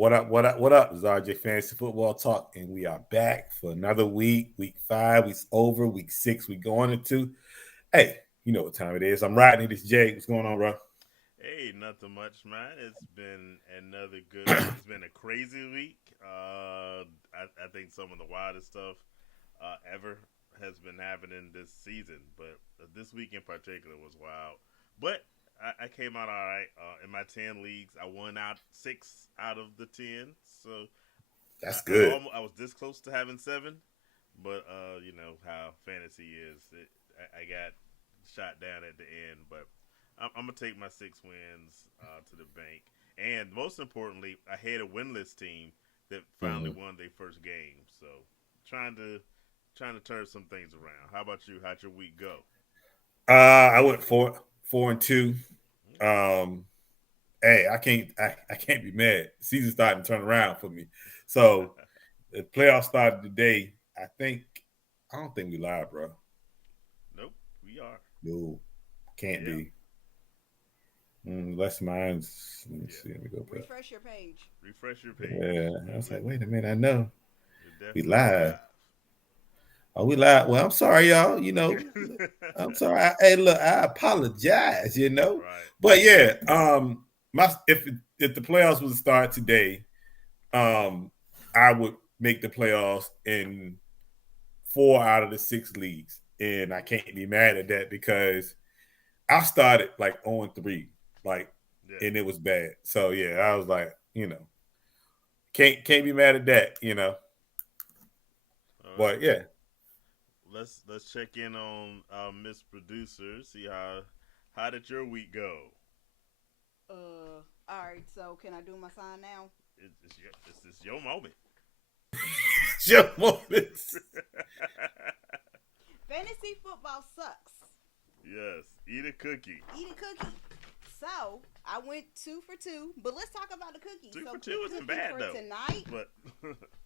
What up? What up? What up? This is RJ Fantasy Football Talk, and we are back for another week. Week 5, week's over. Week 6, we going into. Hey, you know what time it is. I'm Rodney. This is Jay. What's going on, bro? Hey, nothing much, man. It's been another good week. It's been a crazy week. I think some of the wildest stuff ever has been happening this season, but this week in particular was wild. But I came out all right. In my 10 leagues, I won out 6 out of the 10. So That's good. I was this close to having 7, but you know how fantasy is. I got shot down at the end, but I'm gonna take my 6 wins to the bank, and most importantly, I had a winless team that finally won their first game. So trying to turn some things around. How about you? How'd your week go? I went 4-2. Hey, I can't be mad. The season's starting to turn around for me. So the playoffs started today. I don't think we live, bro. Nope, we are. No, can't be. Unless mine's. Let me see. Let me go back. Refresh your page. Refresh your page. Yeah, I was like, wait a minute. I know You're we definitely live. Are we live? Well, I'm sorry, y'all. You know, I'm sorry. Hey, look, I apologize. You know, Right. but yeah, if the playoffs was to start today, I would make the playoffs in 4 out of the 6 leagues, and I can't be mad at that because I started like 0-3, and it was bad. So yeah, I was like, can't be mad at that, But yeah. Let's check in on Miss Producer. See how did your week go? All right. So can I do my sign now? It's your moment. Your moments. Fantasy football sucks. Yes, eat a cookie. Eat a cookie. So I went 2 for 2, but let's talk about the cookie. 2 so for 2 isn't bad though. Tonight, but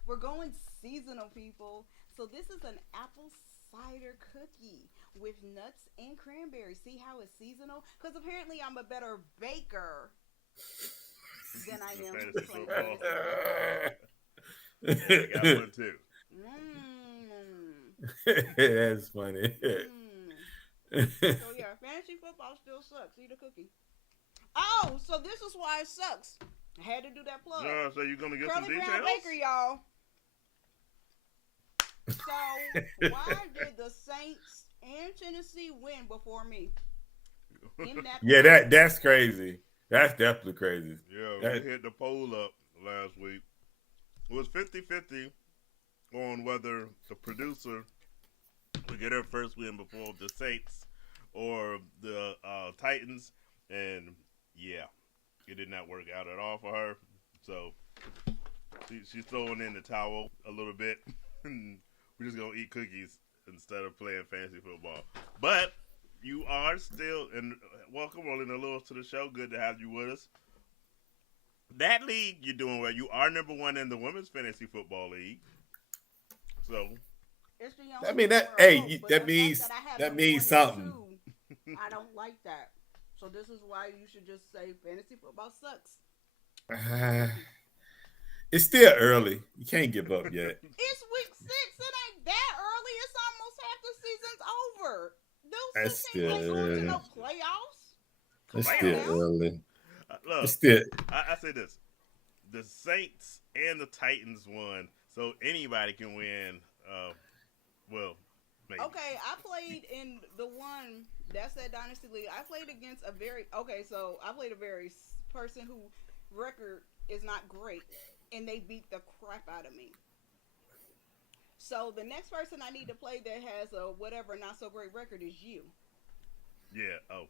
we're going seasonal, people. So this is an apple cider cookie with nuts and cranberry. See how it's seasonal? Because apparently I'm a better baker than I am playing I got one too. That's funny. So yeah, fantasy football still sucks. Eat a cookie. Oh, so this is why it sucks. I had to do that plug. Yeah, so you're gonna get Curly some details? Brown Bakery, y'all. So why did the Saints and Tennessee win before me? That's crazy. That's definitely crazy. Yeah, we hit the poll up last week. It was 50-50 on whether the producer would get her first win before the Saints or the Titans, and yeah, it did not work out at all for her. So she's throwing in the towel a little bit. We're just gonna eat cookies instead of playing fantasy football. But you are still, and welcome Rolling the Lewis to the show. Good to have you with us. That league, you're doing well. You are number 1 in the women's fantasy football league. So that means something. I don't like that. So this is why you should just say fantasy football sucks. It's still early. You can't give up yet. It's week 6. It ain't that early. It's almost half the season's over. That's still early. No playoffs. It's still early. Look, it's still. I say this: the Saints and the Titans won, so anybody can win. Well, maybe. Okay, I played in the one that's that Dynasty League. I played against a very person who record is not great, and they beat the crap out of me. So the next person I need to play that has a whatever not so great record is you. Yeah. Oh.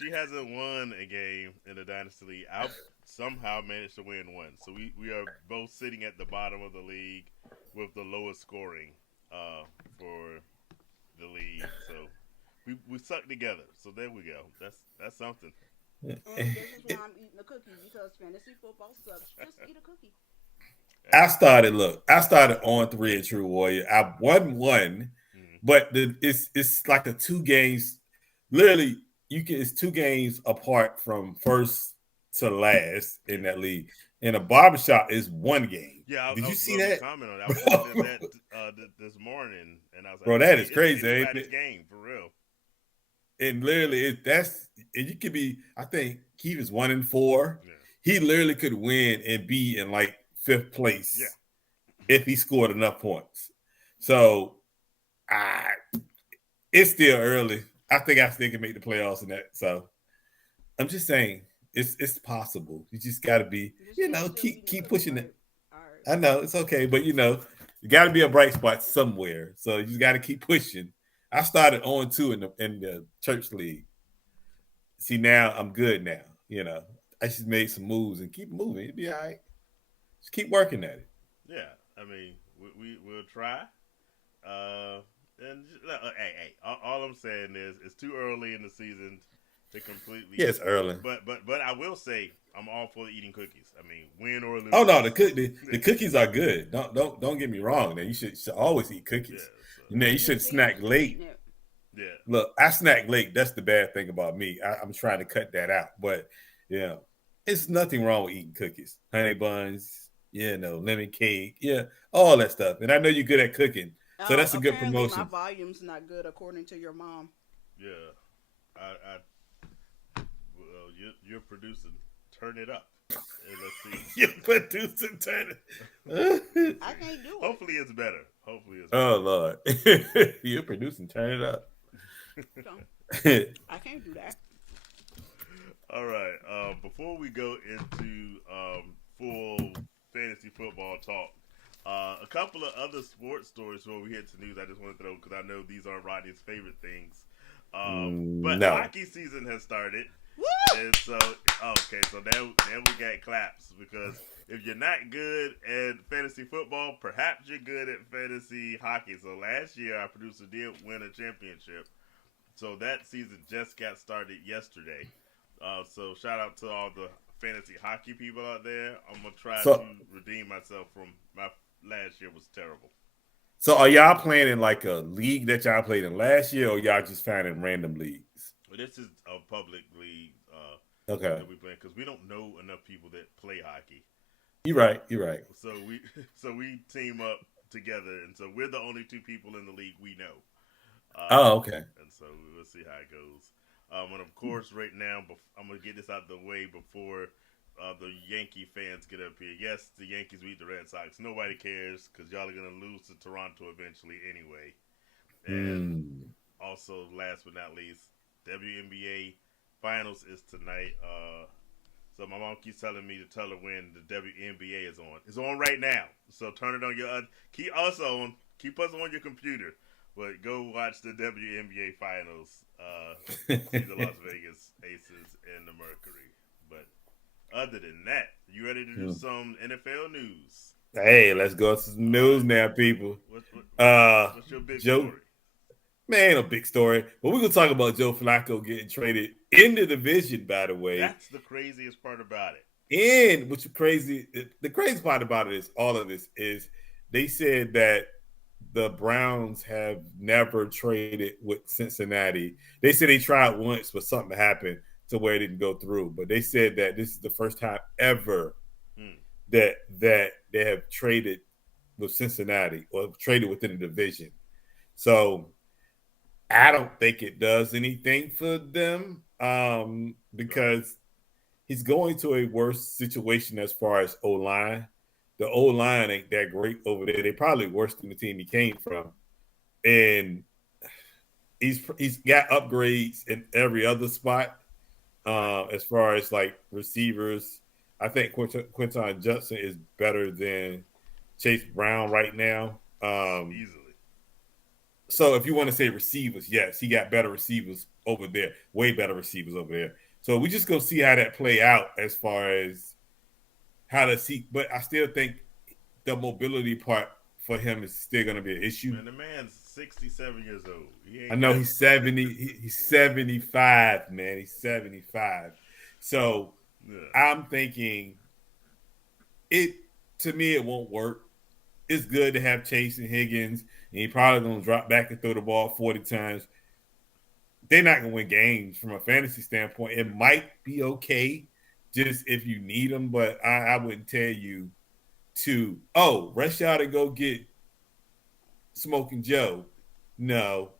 She hasn't won a game in the Dynasty League. I've somehow managed to win one. So we are both sitting at the bottom of the league with the lowest scoring for the league. So we suck together. So there we go. That's something. And this is why I'm eating a cookie, because fantasy football sucks. Just eat a cookie. I started on 3 at True Warrior. I won one, but it's like the 2 games. Literally, it's 2 games apart from first to last in that league. In a barbershop is 1 game. Yeah, Did I you was see going to that? comment on that. I was looking at that this morning, and I was like, Bro, that is it's crazy, ain't anybody's it? game for real. And literally, and you could be. I think he was 1-4. Yeah, He literally could win and be in like fifth yeah, place if he scored enough points. So, I it's still early. I think I still can make the playoffs in that. So, I'm just saying it's possible. You just got to be, This kid's still eating keep cookie, pushing it. right? All right. I know it's okay, but you got to be a bright spot somewhere. So you got to keep pushing. I started on 2 in the church league. See, now I'm good now. I just made some moves and keep moving. It'll be all right. Just keep working at it. yeah. I mean, we'll try. Uh, hey, all I'm saying is it's too early in the season to Yeah, completely. it's early. But I will say I'm all for eating cookies. I mean, win or Oh no, lose. the cookies are good. Don't get me wrong. Now should always eat Yeah. cookies. So You You'll should see him snack keep late. eating it. yeah. Look, I snack late. That's the bad thing about me. I'm trying to cut that out. But yeah, it's nothing wrong with eating cookies, honey buns, lemon cake, yeah, all that stuff. And I know you're good at cooking, so Oh, that's a good apparently my promotion. volume's not good according to your mom. Yeah. I well, you're producing. Turn it up, and let's see. You producing turn it. I can't do it. Hopefully it's better. Hopefully it's Oh better. Lord, you're producing. Turn it up. So I can't do that. All right. Before we go into full fantasy football talk, a couple of other sports stories before we hit to news. I just want to throw because I know these aren't Rodney's favorite things. But No. hockey season has started, Woo! and so okay, so now we got claps because if you're not good at fantasy football, perhaps you're good at fantasy hockey. So last year, our producer did win a championship. So that season just got started yesterday. So shout out to all the fantasy hockey people out there. I'm gonna try to So redeem myself from my last year was terrible. so are y'all playing in like a league that y'all played in last year, or y'all just finding random leagues? But this is a public league Okay, that we play because we don't know enough people that play hockey. you're right. You're right. So we so we team up together, and so we're the only 2 people in the league we know. Oh, okay. And so we'll see how it goes. And of course, right now, I'm gonna get this out the way before the Yankee fans get up here. Yes, the Yankees beat the Red Sox. Nobody cares because y'all are gonna lose to Toronto eventually anyway. And Mm. also, last but not least, WNBA Finals is tonight. So my mom keeps telling me to tell her when the WNBA is on. It's on right now. So turn it on your keep us on. Keep us on your computer. But go watch the WNBA Finals. See the Las Vegas Aces and the Mercury. But other than that, you ready to do some NFL news? Hey, let's go to some All news right. now, people. What's, what's your big Joe, story? man, ain't a big story, but we're gonna talk about Joe Flacco getting traded in the division. By the way, That's the craziest part about it. and what's crazy, the crazy part about it is all of this is they said that the Browns have never traded with Cincinnati. They said they tried once, but something happened to where it didn't go through. But they said that this is the first time ever Hmm. that they have traded with Cincinnati or traded within the division. So I don't think it does anything for them Right. because he's going to a worse situation as far as O line. The O line ain't that great over there. They probably worse than the team he came from, and he's got upgrades in every other spot. Right. As far as like receivers, I think Quinton Judson is better than Chase Brown right now. Easily. So if you want to say receivers, yes, he got better receivers over there, way better receivers over there. So we just go see how that play out as far as how to see. But I still think the mobility part for him is still going to be an issue. Man, the man's 67 years old. He I ain't know got. he's 70. He's 75, man. He's 75. So Yeah. I'm thinking it to me it won't work. It's good to have Chase and Higgins, and he probably gonna drop back and throw the ball 40 times. they're not gonna win games from a fantasy standpoint. It might be okay just if you need them, but I wouldn't tell you to rush out and go get Smoking Joe. No,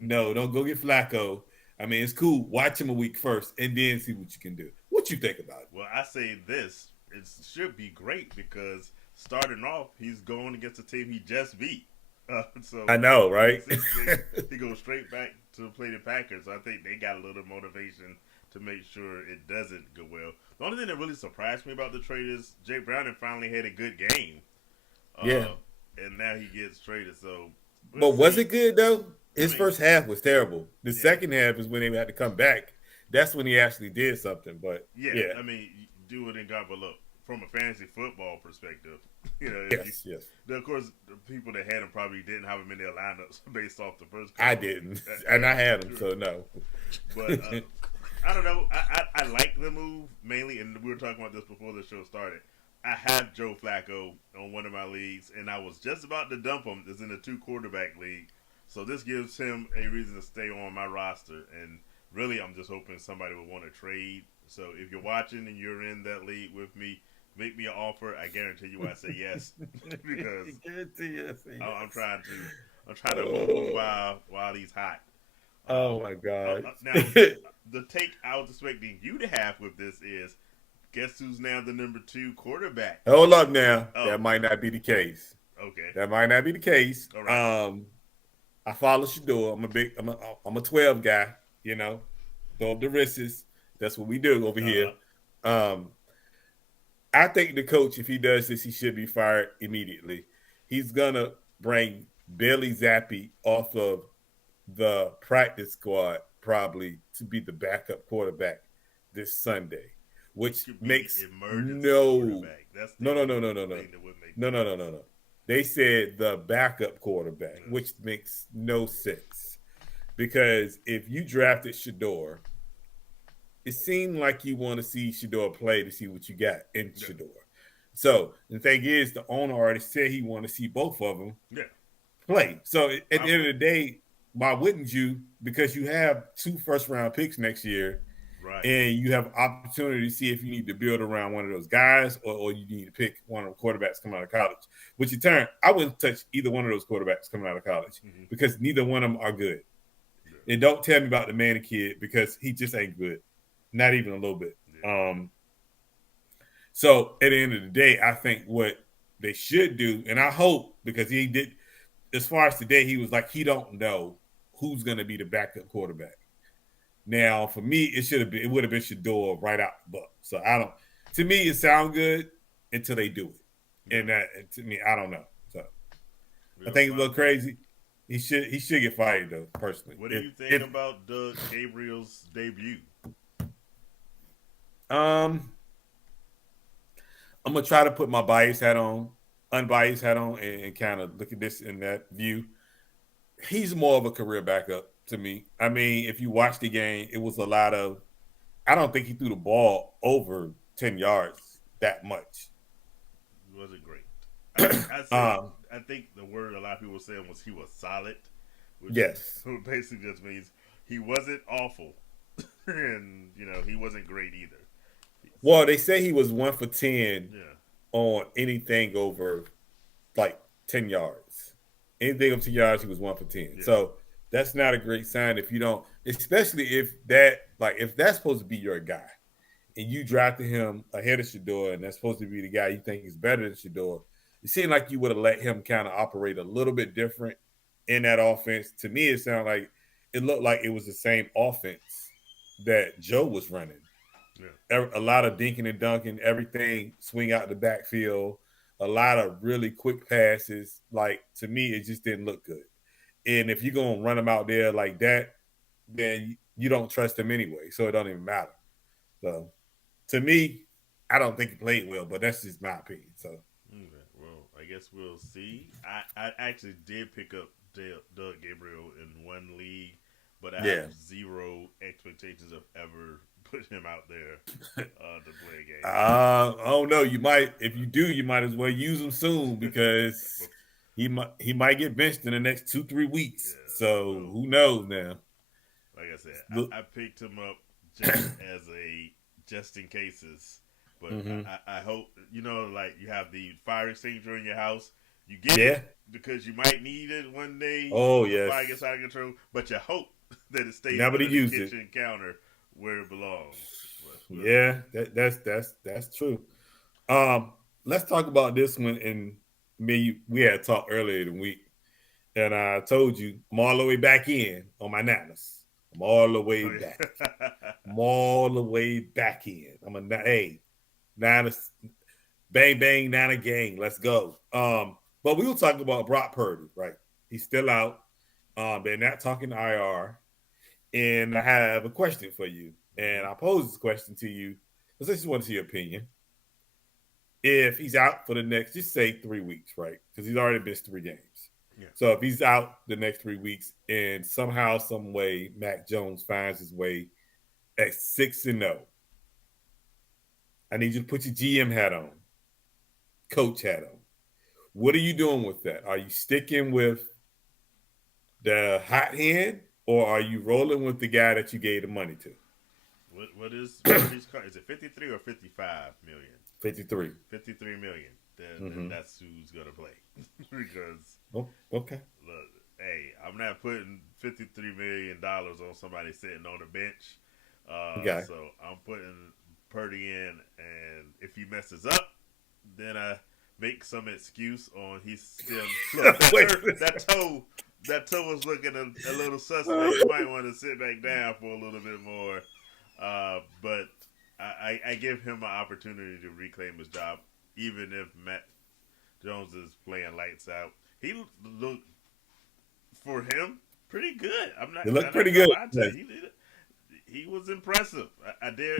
no, don't go get Flacco. I mean, it's cool. Watch him a week first and then see what you can do. What you think about it? Well, I say this: it should be great because starting off, he's going against a team he just beat. So I know, right? he goes straight back to play the Packers. So I think they got a little motivation to make sure it doesn't go well. The only thing that really surprised me about the trade is Jake Browning finally had a good game. Yeah. And now he gets traded. So, but was it good though? His first half was terrible. The Yeah. second half is when they had to come back. That's when he actually did something. But yeah. I mean, do it in God, but look, from a fantasy football perspective, yes. Of course, the people that had him probably didn't have him in their lineups based off the first. I didn't, and I had him, so no. But I don't know. I like the move mainly, and we were talking about this before the show started. I have Joe Flacco on one of my leagues, and I was just about to dump him. It's in a 2-quarterback league, so this gives him a reason to stay on my roster. And really, I'm just hoping somebody would want to trade. So if you're watching and you're in that league with me, make me an offer. I guarantee you, I say yes because I'm trying to move him while he's hot. Oh my God! Now, the take I was expecting you to have with this is, guess who's now the number 2 quarterback? Hold up now. That might not be the case. Okay. That might not be the case. All right. I follow Shador. I'm a 12 guy, you know. Throw up the wrists. That's what we do over here. I think the coach, if he does this, he should be fired immediately. He's gonna bring Bailey Zappi off of the practice squad probably to be the backup quarterback this Sunday, which makes no. They said the backup quarterback, which makes no sense because if you drafted Shador, it seemed like you want to see Shador play to see what you got in Shador. So the thing is, the owner already said he wanted to see both of them play. So at the end of the day, why wouldn't you? Because you have 2 first-round picks next year, right? And you have opportunity to see if you need to build around one of those guys or you need to pick one of the quarterbacks coming out of college. Which in turn, I wouldn't touch either one of those quarterbacks coming out of college because neither one of them are good. Yeah. And don't tell me about the Manning kid because he just ain't good. Not even a little bit. Yeah. So at the end of the day, I think what they should do, and I hope because he did, as far as today, he was like he don't know who's going to be the backup quarterback. Now, for me, it would have been Shador right out the buck. So I don't. To me, it sounds good until they do it, and to me, I don't know. So I think it's a little crazy. He should get fired though. Personally, what do you think about Doug Gabriel's debut? I'm gonna try to put my unbiased hat on, and kind of look at this in that view. He's more of a career backup to me. I mean, if you watch the game, it was a lot of. I don't think he threw the ball over 10 yards that much. It wasn't great. I think the word a lot of people were saying was he was solid. Which basically just means he wasn't awful, and he wasn't great either. Well, they say he was 1 for 10 on anything over like 10 yards. Anything over 10 yards, he was 1 for 10. Yeah. So that's not a great sign if you don't, especially if that's supposed to be your guy and you drafted him ahead of Shador and that's supposed to be the guy you think is better than Shador. It seemed like you would have let him kind of operate a little bit different in that offense. To me, it looked like it was the same offense that Joe was running. Yeah. A lot of dinking and dunking, everything swing out the backfield, a lot of really quick passes. Like, to me, it just didn't look good. And if you're going to run them out there like that, then you don't trust them anyway. So it don't even matter. So to me, I don't think he played well, but that's just my opinion. So, well, I guess we'll see. I actually did pick up Doug Gabriel in one league, but I have zero expectations of ever put him out there to play a game. I don't know. You might, if you do, you might as well use him soon because he might get benched in the next 2-3 weeks. Yeah, so who knows now? like I said, Look, I picked him up just as a just in cases. But mm-hmm. I hope like you have the fire extinguisher in your house. You get it Yeah. because you might need it one day Oh if the fire gets yes. out of control. But you hope that it stays Never to under the use it. kitchen counter where it belongs. But we'll see. Yeah, that's true. Um, let's talk about this one. And we had talked earlier in the week, and I told you I'm all the way back in on my Nanas. I'm all the way Oh, back. yeah. I'm all the way back in. Hey, Niners, bang bang, Niner gang. Let's go. But we were talking about Brock Purdy, right? He's still out. They're not talking IR. And I have a question for you. And I pose this question to you because I just want to see your opinion. If he's out for the next, just say 3 weeks, right? Because he's already missed 3 games. Yeah. So if he's out the next 3 weeks and somehow, some way, Mac Jones finds his way at 6-0, I need you to put your GM hat on, coach hat on. What are you doing with that? Are you sticking with the hot hand, or are you rolling with the guy that you gave the money to? What is is it 53 or 55 million? 53. 53 million. Then that's who's gonna play. Because okay. Look, hey, I'm not putting $53 million on somebody sitting on the bench. Okay. So I'm putting Purdy in, and if he messes up, then I make some excuse on he's still look that toe was looking a little suspect. You might want to sit back down for a little bit more. But I give him an opportunity to reclaim his job, even if Matt Jones is playing lights out. He looked for him pretty good. He looked pretty good. He was impressive. I dare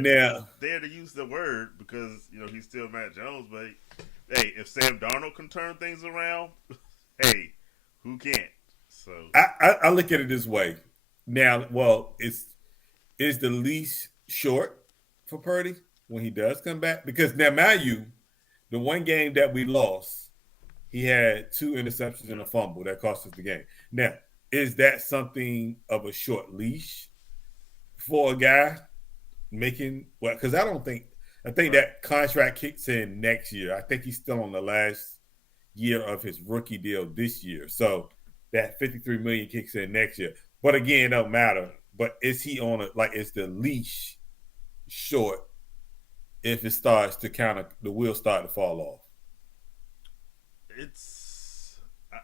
to use the word because he's still Matt Jones. But hey, if Sam Darnold can turn things around, hey, who can't? So I look at it this way. Now, well, is the leash short for Purdy when he does come back? Because now, mind you, the one game that we lost, he had 2 interceptions and a fumble that cost us the game. Now, is that something of a short leash for a guy making what? Because I think that contract kicks in next year. I think he's still on the last year of his rookie deal this year. So that $53 million kicks in next year. But again, it don't matter. But is he on it? Like, is the leash short if it starts to the wheels start to fall off?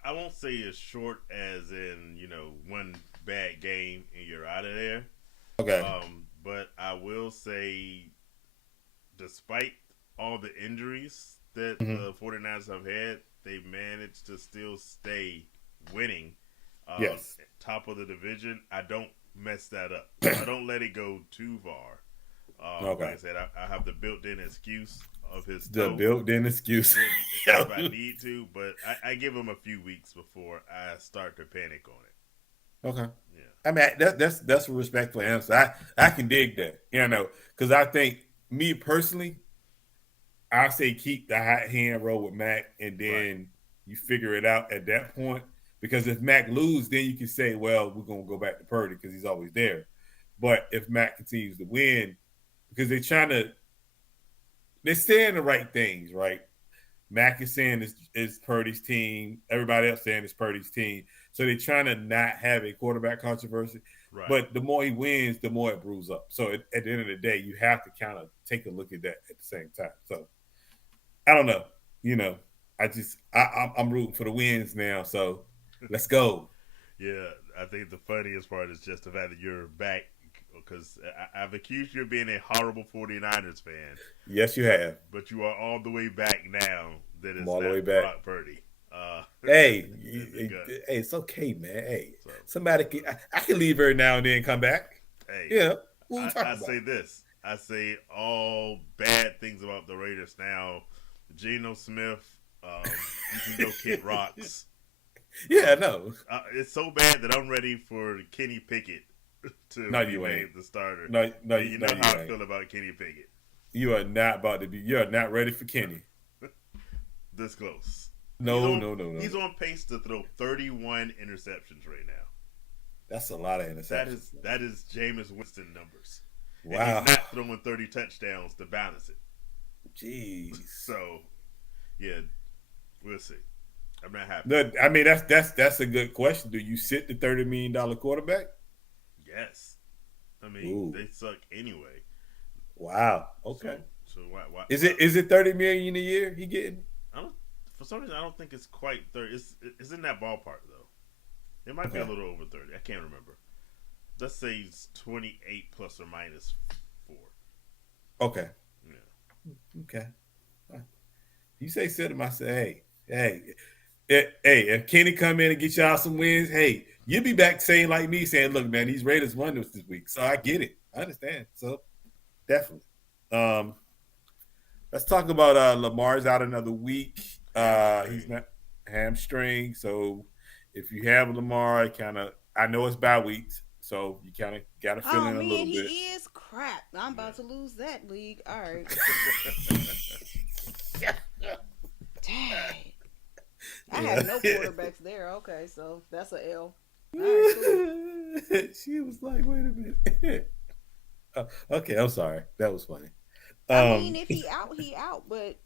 I won't say as short as in, one bad game and you're out of there. Okay. But I will say, despite all the injuries that the 49ers have had, they managed to still stay winning. Yes. Top of the division. I don't mess that up. I don't let it go too far. Okay. Like I said, I have the built-in excuse of his The toe built-in excuse. if I need to, but I give him a few weeks before I start to panic on it. Okay. Yeah. I mean, that's a respectful answer. I can dig that, because I think, me personally, I say keep the hot hand roll with Mac, and then you figure it out at that point. Because if Mac loses, then you can say, well, we're going to go back to Purdy because he's always there. But if Mac continues to win, because they're saying the right things, right? Mac is saying it's Purdy's team. Everybody else saying it's Purdy's team. So they're trying to not have a quarterback controversy. Right. But the more he wins, the more it brews up. So at the end of the day, you have to kind of take a look at that at the same time. So I don't know. I'm rooting for the wins now. So let's go. Yeah, I think the funniest part is just the fact that you're back, because I've accused you of being a horrible 49ers fan. Yes, you have. But you are all the way back now. That is all the way back. Brock Purdy. Hey, it's okay, man. Hey, somebody I can leave every now and then and come back. Hey, I say this. I say all bad things about the Raiders now. Geno Smith, you can go kick rocks. Yeah, no. It's so bad that I'm ready for Kenny Pickett to be made the starter. No, you know how I feel about Kenny Pickett. You are not ready for Kenny. This close. No. He's on pace to throw 31 interceptions right now. That's a lot of That interceptions. is Jameis Winston numbers, and he's Wow. not throwing 30 touchdowns to balance it. Jeez. So yeah, we'll see. I'm not happy. No, I mean that's a good question. Do you sit the $30 million quarterback? Yes, I mean Ooh. they suck anyway. Wow. Okay. So why Is it 30 million a year he getting? I don't. For some reason, I don't think it's quite 30. It's in that ballpark though. It might be a Okay. little over 30. I can't remember. Let's say it's 28 plus or minus 4. Okay. Yeah. Okay. You say sit him, I say, hey, if Kenny come in and get y'all some wins, hey, you'll be back saying like me, saying, look, man, these Raiders won this week. So I get it. I understand. So definitely. Let's talk about Lamar's out another week. He's not hamstring. So if you have Lamar, I know it's bye weeks, so you kind of got to fill Oh in a man, little he bit. is crap. I'm about to lose that league. All right. Dang. I have no quarterbacks there. Okay, so that's a L. All right, cool. She was like, wait a minute. Okay, I'm sorry. That was funny. I mean, if he out, but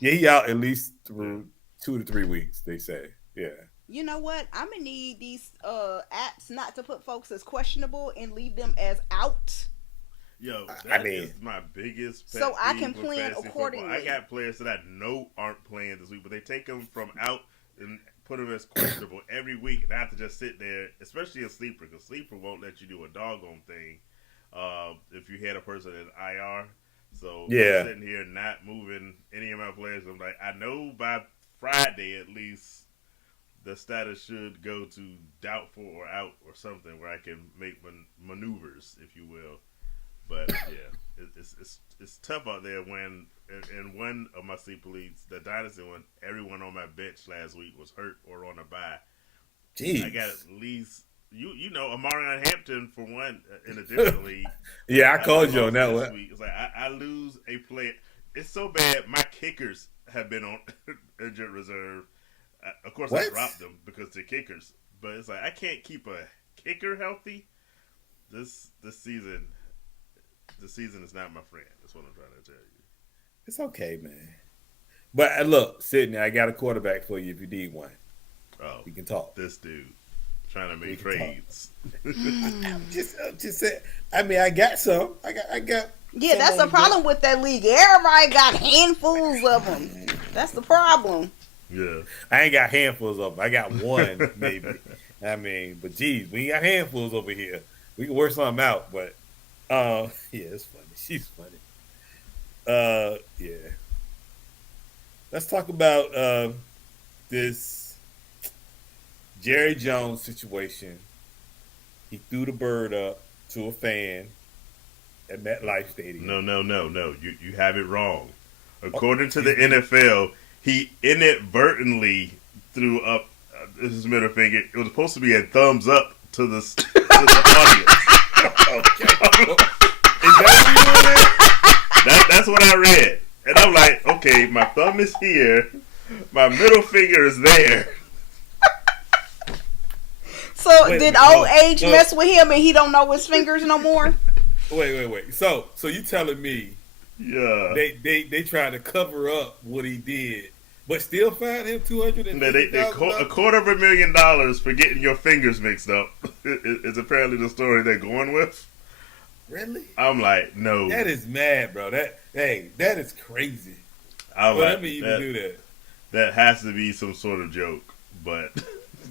Yeah, he out at least through 2 to 3 weeks, they say. Yeah. you know what? I'm gonna need these apps not to put folks as questionable and leave them as out. Yo, I that mean, is my biggest pet So I peeve can with plan fantasy football. accordingly. I got players that I know aren't playing this week, but they take them from out and put them as questionable every week, and I have to just sit there, especially a sleeper, because sleeper won't let you do a doggone thing if you had a person in IR. So Yeah. I'm sitting here not moving any of my players. I'm like, I know by Friday at least the status should go to doubtful or out or something where I can make maneuvers, if you will. But yeah, it's tough out there when in one of my sleeper leagues, the dynasty one, everyone on my bench last week was hurt or on a bye. Jeez. I got at least you know Amarion Hampton for one in a different league. Yeah, I called you on lost that this one. week. It's like I lose a player. It's so bad. My kickers have been on injured reserve. Of course, I What? dropped them because they're kickers. But it's like I can't keep a kicker healthy. This season, the season is not my friend. That's what I'm trying to tell you. It's okay, man. But look, Sydney, I got a quarterback for you if you need one. Oh, We can talk. this dude trying to We make can talk. trades. Just say, I mean, I got some. I got. Yeah, some that's on the the problem with that league. Everybody got handfuls of them. That's the problem. Yeah. I ain't got handfuls of them. I got one maybe. I mean, but geez, we ain't got handfuls over here. We can work something out. But yeah, it's funny. She's funny. Yeah. Let's talk about this Jerry Jones situation. He threw the bird up to a fan at MetLife Stadium. No. You have it wrong. According to the NFL, he inadvertently threw up his middle finger. It was supposed to be a thumbs up to the audience. Okay. Is that what you doing? That's what I read. And I'm like, okay, my thumb is here. My middle finger is there. So Wait a did minute, old no, age no. mess with him and he don't know his fingers no more? Wait. So you telling me Yeah. they tried to cover up what he did, but still fined him They $250,000? $250,000 for getting your fingers mixed up is apparently the story they're going with. Really? I'm like, no. That is mad, bro. That is crazy. I'm Well, like, let me even do that. That has to be some sort of joke. But,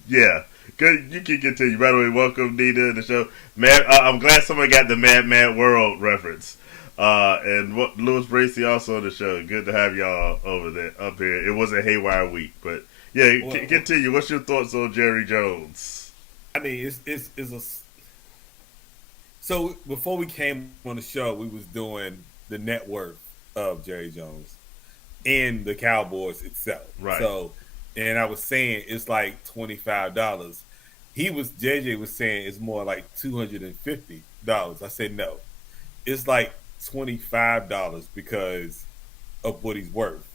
yeah. Good. You can continue. By the way, welcome, Nina, to the show. I'm glad somebody got the Mad World reference. And Louis Bracey also on the show. Good to have y'all over there, up here. It was a haywire week. But, yeah, continue. What's your thoughts on Jerry Jones? I mean, it's a. So before we came on the show, we was doing the net worth of Jerry Jones and the Cowboys itself. Right. So, and I was saying it's like $25. JJ was saying it's more like $250. I said no, it's like $25 because of what he's worth.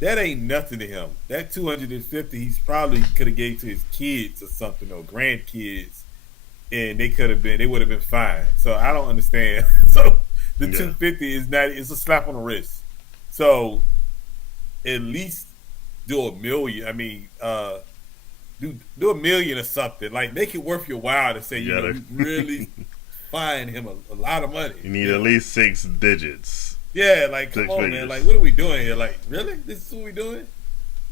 That ain't nothing to him. That $250 he's probably could have gave to his kids or something or grandkids and they would have been fine. So I don't understand. So the 250 is not. It's a slap on the wrist. So at least do $1 million. I mean, do $1 million or something. Like make it worth your while to say you really fine him a lot of money. You need at least 6 digits. Yeah, like come on, man. Like what are we doing here? Like really, this is what we doing?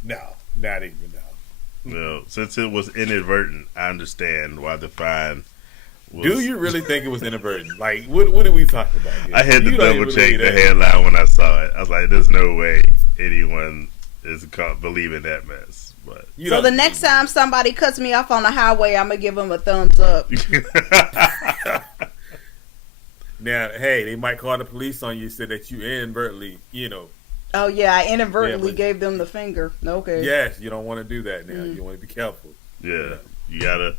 No, not even now. Well, since it was inadvertent, I understand why the fine was... Do you really think it was inadvertent? Like, what are we talking about here? I had to double check the headline when I saw it. I was like, there's no way anyone is believing that mess. But so the next time somebody cuts me off on the highway, I'm going to give them a thumbs up. Now, hey, they might call the police on you, say that you inadvertently, Oh, yeah, I inadvertently gave them the finger. Okay. Yes, you don't want to do that now. You want to be careful. Yeah, we gotta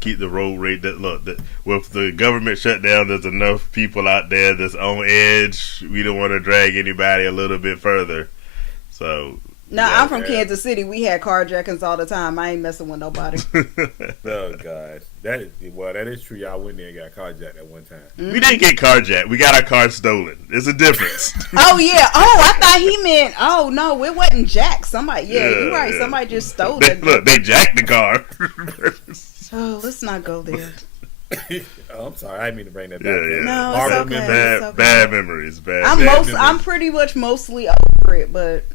keep the road rate. With the government shutdown, there's enough people out there that's on edge. We don't want to drag anybody a little bit further. So... No, I'm from Kansas City. We had carjackings all the time. I ain't messing with nobody. Oh gosh, that is true. Y'all went there and got carjacked at one time. Mm-hmm. We didn't get carjacked. We got our car stolen. There's a difference. Oh yeah. Oh, I thought he meant. Oh no, it wasn't jacked. Somebody. Yeah, you're right. Yeah. Somebody just stole it. Look, they jacked the car. Oh, let's not go there. Oh, I'm sorry. I didn't mean to bring that back. Yeah. No, it's okay. Bad memories. I'm pretty much mostly over it, but.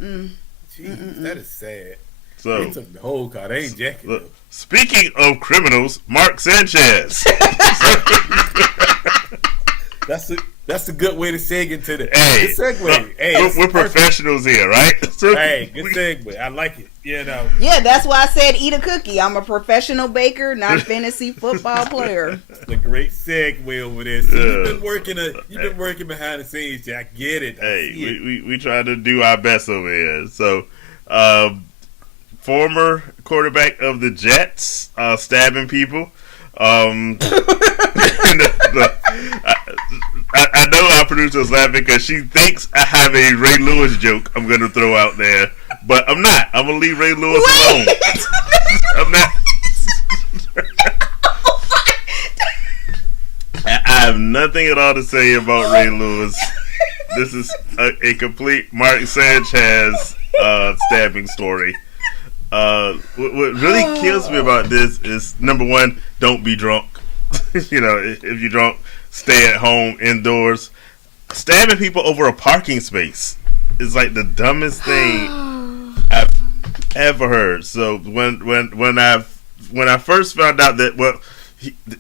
Jeez, that is sad. So they took the whole car. They ain't jacking. Look, speaking of criminals, Mark Sanchez. That's a good way to seg into the segue. Hey, we're professionals here, right? Hey, good segue. I like it. Yeah, that's why I said eat a cookie. I'm a professional baker, not fantasy football player. It's a great segue over there. So you've been working behind the scenes, Jack. Get it. We try to do our best over here. So, former quarterback of the Jets, stabbing people. I know our producer is laughing because she thinks I have a Ray Lewis joke I'm going to throw out there, but I'm not. I'm going to leave Ray Lewis alone. I'm not. I have nothing at all to say about Ray Lewis. This is a complete Mark Sanchez stabbing story. What really kills me about this is, number one, don't be drunk. If you're drunk, stay at home indoors. Stabbing people over a parking space is like the dumbest thing I've ever heard. So when I first found out that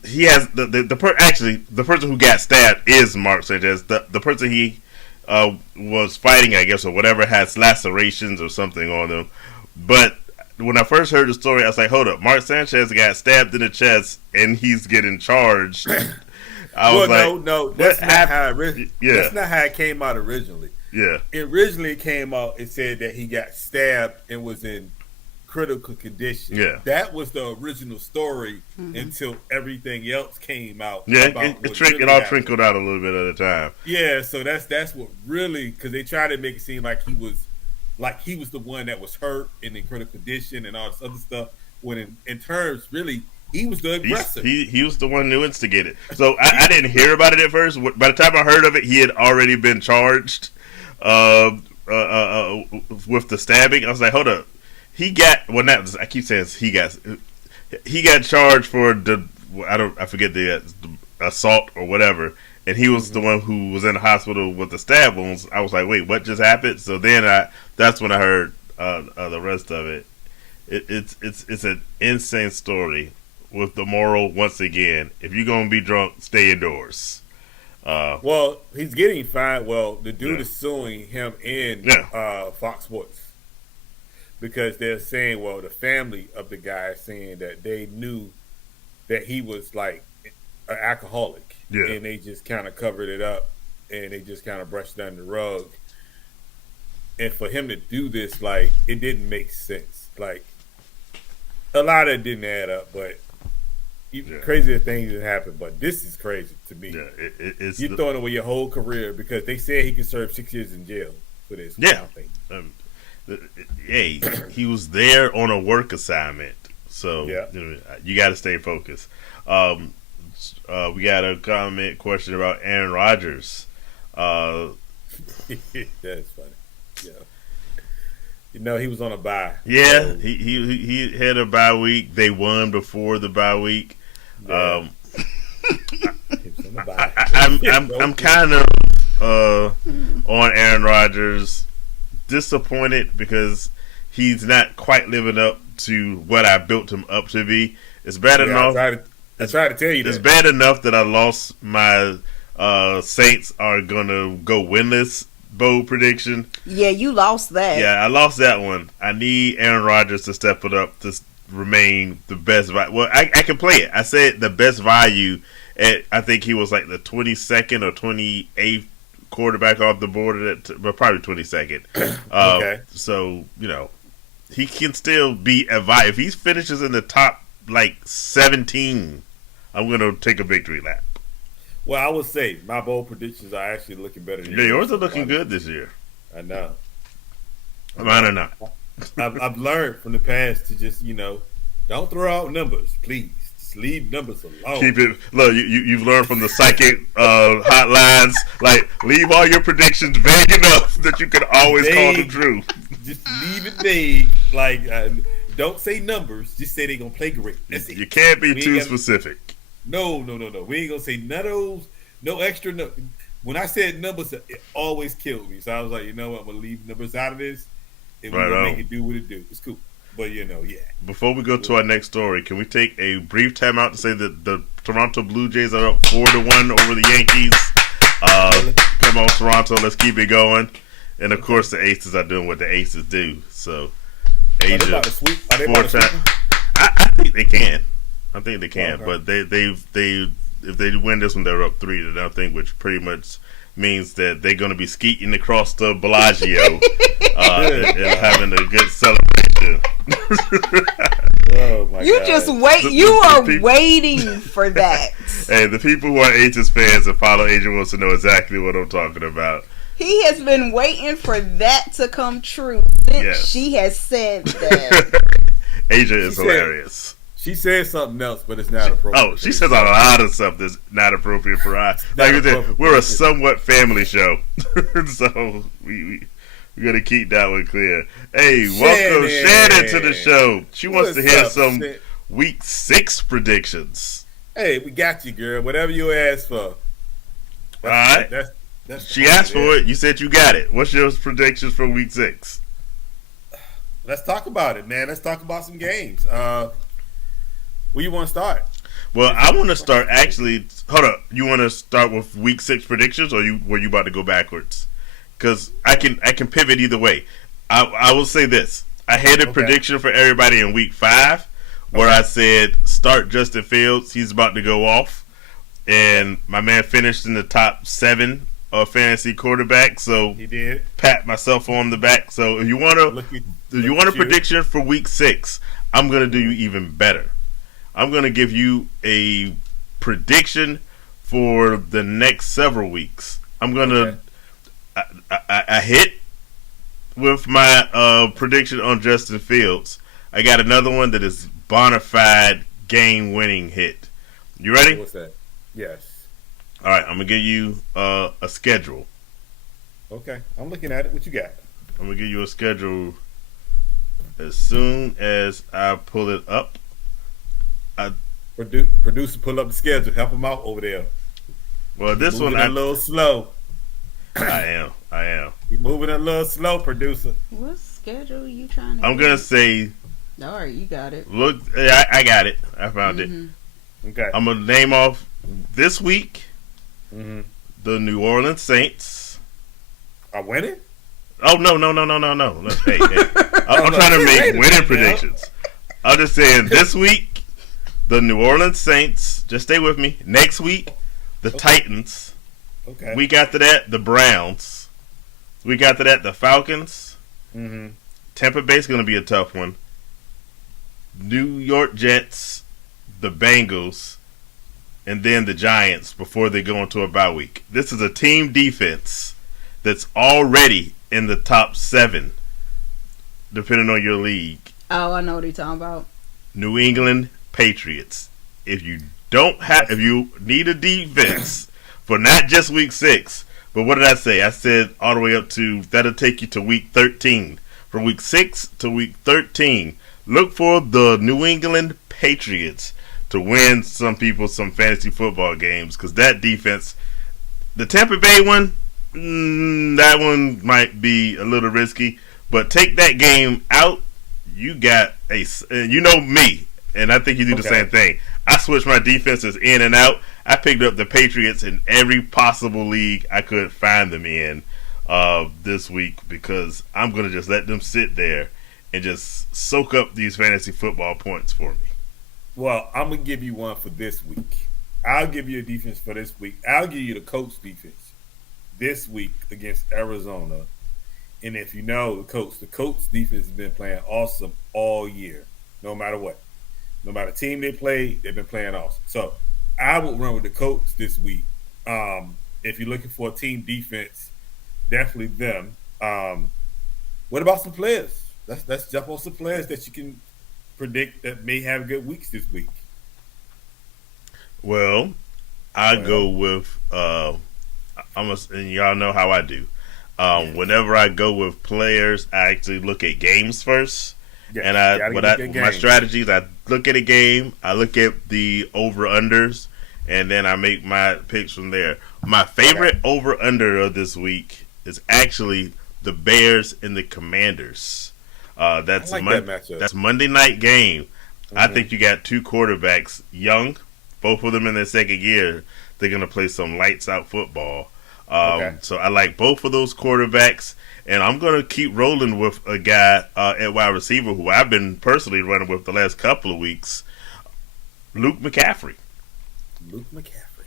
he has the person who got stabbed is Mark Sanchez. The person he was fighting, I guess, or whatever, has lacerations or something on them. But when I first heard the story, I was like, hold up, Mark Sanchez got stabbed in the chest and he's getting charged. No, that's not how it came out originally. Yeah. Originally it came out, it said that he got stabbed and was in critical condition. Yeah. That was the original story until everything else came out. Yeah, it all trickled out a little bit at a time. Yeah, so that's what really, because they tried to make it seem like he was the one that was hurt and in critical condition and all this other stuff, when in terms, really, he was the aggressor. He was the one who instigated. So I didn't hear about it at first. By the time I heard of it, he had already been charged with the stabbing. I was like, hold up. I keep saying he got charged for I forget the assault or whatever. And he was the one who was in the hospital with the stab wounds. I was like, wait, what just happened? So then that's when I heard the rest of it. It's an insane story with the moral, once again, if you're going to be drunk, stay indoors. Well, he's getting fined. Well, the dude is suing him and Fox Sports because they're saying, well, the family of the guy is saying that they knew that he was like an alcoholic. Yeah. And they just kind of covered it up and they just kind of brushed it under the rug. And for him to do this, like, it didn't make sense. Like, a lot of it didn't add up, but crazier things that happened. But this is crazy to me. Yeah, you're throwing away your whole career because they said he could serve 6 years in jail for this. Yeah. He was there on a work assignment So Yeah. you got to stay focused. We got a question about Aaron Rodgers. That's funny. Yeah. He was on a bye. Yeah, So, he had a bye week. They won before the bye week. yeah. He was on a bye. I'm kind of on Aaron Rodgers, disappointed because he's not quite living up to what I built him up to be. It's bad enough. I tried to tell you that. It's bad enough that I lost my Saints are gonna go winless bold prediction. Yeah, you lost that. Yeah, I lost that one. I need Aaron Rodgers to step it up to remain the best value. Well, I can play it. I said the best value at, I think he was like the 22nd or 28th quarterback off the board, but probably 22nd. Okay. So, he can still be a value. If he finishes in the top, 17, I'm going to take a victory lap. Well, I would say my bold predictions are actually looking better than Yeah, yours are looking good this year. I know. Mine are not. I've learned from the past to just, don't throw out numbers, please. Just leave numbers alone. Keep it. Look, you've learned from the psychic hotlines. Leave all your predictions vague enough that you can always call them true. Just leave it vague. Don't say numbers. Just say they're gonna play great. That's it. You can't be too specific. No. We ain't gonna say none of those. No extra. No. When I said numbers, it always killed me. So I was like, you know what? I'm gonna leave numbers out of this, and we're gonna make it do what it do. It's cool. But yeah. Before we go to our next story, can we take a brief time out to say that the Toronto Blue Jays are up 4-1 over the Yankees? Come on, Toronto, let's keep it going. And of course, the Aces are doing what the Aces do. So, Asia, Are they about to sweep? I think they can. I think they can, okay. but they if they win this one, they're up 3-0, which pretty much means that they're going to be skeeting across the Bellagio and having a good celebration. Oh my You God. just wait. You are waiting for that. Hey, the people who are Aces fans and follow Asia wants to know exactly what I'm talking about. He has been waiting for that to come true since she has said that. Asia is hilarious. She said something else, but it's not appropriate. Oh, she says a lot of stuff that's not appropriate for us. Like I said, we're a somewhat family show, so we gotta keep that one clear. Hey, welcome Shannon to the show. She wants to hear some Week 6 predictions. Hey, we got you, girl. Whatever you asked for. All right. That's she asked for it. You said you got it. What's your predictions for Week 6? Let's talk about it, man. Let's talk about some games. Where you want to start? Well, I want to start actually. Hold up. You want to start with Week 6 predictions, or were you about to go backwards? Because I can pivot either way. I will say this. I had a prediction for everybody in Week 5 where I said start Justin Fields. He's about to go off, and my man finished in the top 7 of fantasy quarterback. So he did. Pat myself on the back. So if you want a prediction for Week 6, I'm gonna do you even better. I'm going to give you a prediction for the next several weeks. I'm going to I hit with my prediction on Justin Fields. I got another one that is bona fide game-winning hit. You ready? What's that? Yes. All right, I'm going to give you a schedule. Okay, I'm looking at it. What you got? I'm going to give you a schedule as soon as I pull it up. Producer, pull up the schedule. Help him out over there. Well, this one a little slow. I am. He's moving a little slow, producer. What schedule are you trying to I'm going to say... All right, you got it. Look, I got it. I found it. Okay. I'm going to name off this week the New Orleans Saints. Are winning? Oh, no. Hey. I'm trying to make winning predictions. I'm just saying this week, the New Orleans Saints. Just stay with me. Next week, the Titans. Okay. Week after that, the Browns. Week after that, the Falcons. Tampa Bay's going to be a tough one. New York Jets, the Bengals, and then the Giants before they go into a bye week. This is a team defense that's already in the top 7, depending on your league. Oh, I know what you're talking about. New England Patriots. If you don't have, if you need a defense for not just week 6, but what did I say? I said all the way up to that'll take you to week 13. From week 6 to week 13, look for the New England Patriots to win some people some fantasy football games because that defense, the Tampa Bay one, that one might be a little risky, but take that game out. You got you know me, and I think you do the same thing. I switched my defenses in and out. I picked up the Patriots in every possible league I could find them in this week because I'm going to just let them sit there and just soak up these fantasy football points for me. Well, I'm going to give you one for this week. I'll give you a defense for this week. I'll give you the Colts defense this week against Arizona. And if you know the Colts defense has been playing awesome all year, no matter what. No matter team they play, they've been playing awesome. So I would run with the Colts this week. If you're looking for a team defense, definitely them. What about some players? Let's jump on some players that you can predict that may have good weeks this week. Well, I go with and y'all know how I do. Whenever I go with players, I actually look at games first. And my strategies, I look at a game, I look at the over-unders, and then I make my picks from there. My favorite over-under of this week is actually the Bears and the Commanders. That's Monday night game. Mm-hmm. I think you got two quarterbacks, young, both of them in their second year. They're going to play some lights-out football. So I like both of those quarterbacks. And I'm going to keep rolling with a guy at wide receiver who I've been personally running with the last couple of weeks, Luke McCaffrey.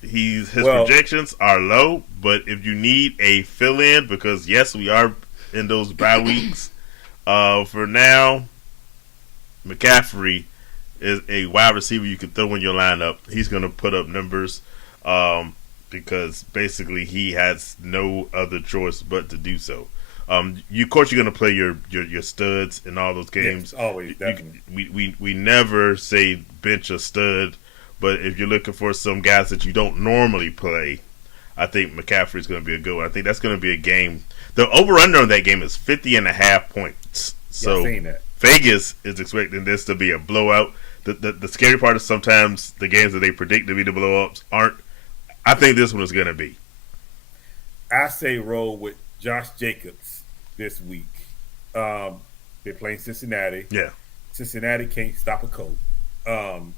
His projections are low, but if you need a fill-in, because, yes, we are in those bye weeks, for now, McCaffrey is a wide receiver you can throw in your lineup. He's going to put up numbers because basically he has no other choice but to do so. Of course, you're going to play your studs in all those games. Yes, always, definitely. We never say bench a stud, but if you're looking for some guys that you don't normally play, I think McCaffrey's going to be a good one. I think that's going to be a game. The over-under on that game is 50.5 points. So I've seen that. Vegas is expecting this to be a blowout. The scary part is sometimes the games that they predict to be the blow-ups aren't. I think this one is going to be. I say roll with Josh Jacobs this week. They're playing Cincinnati. Yeah. Cincinnati can't stop a cold. No.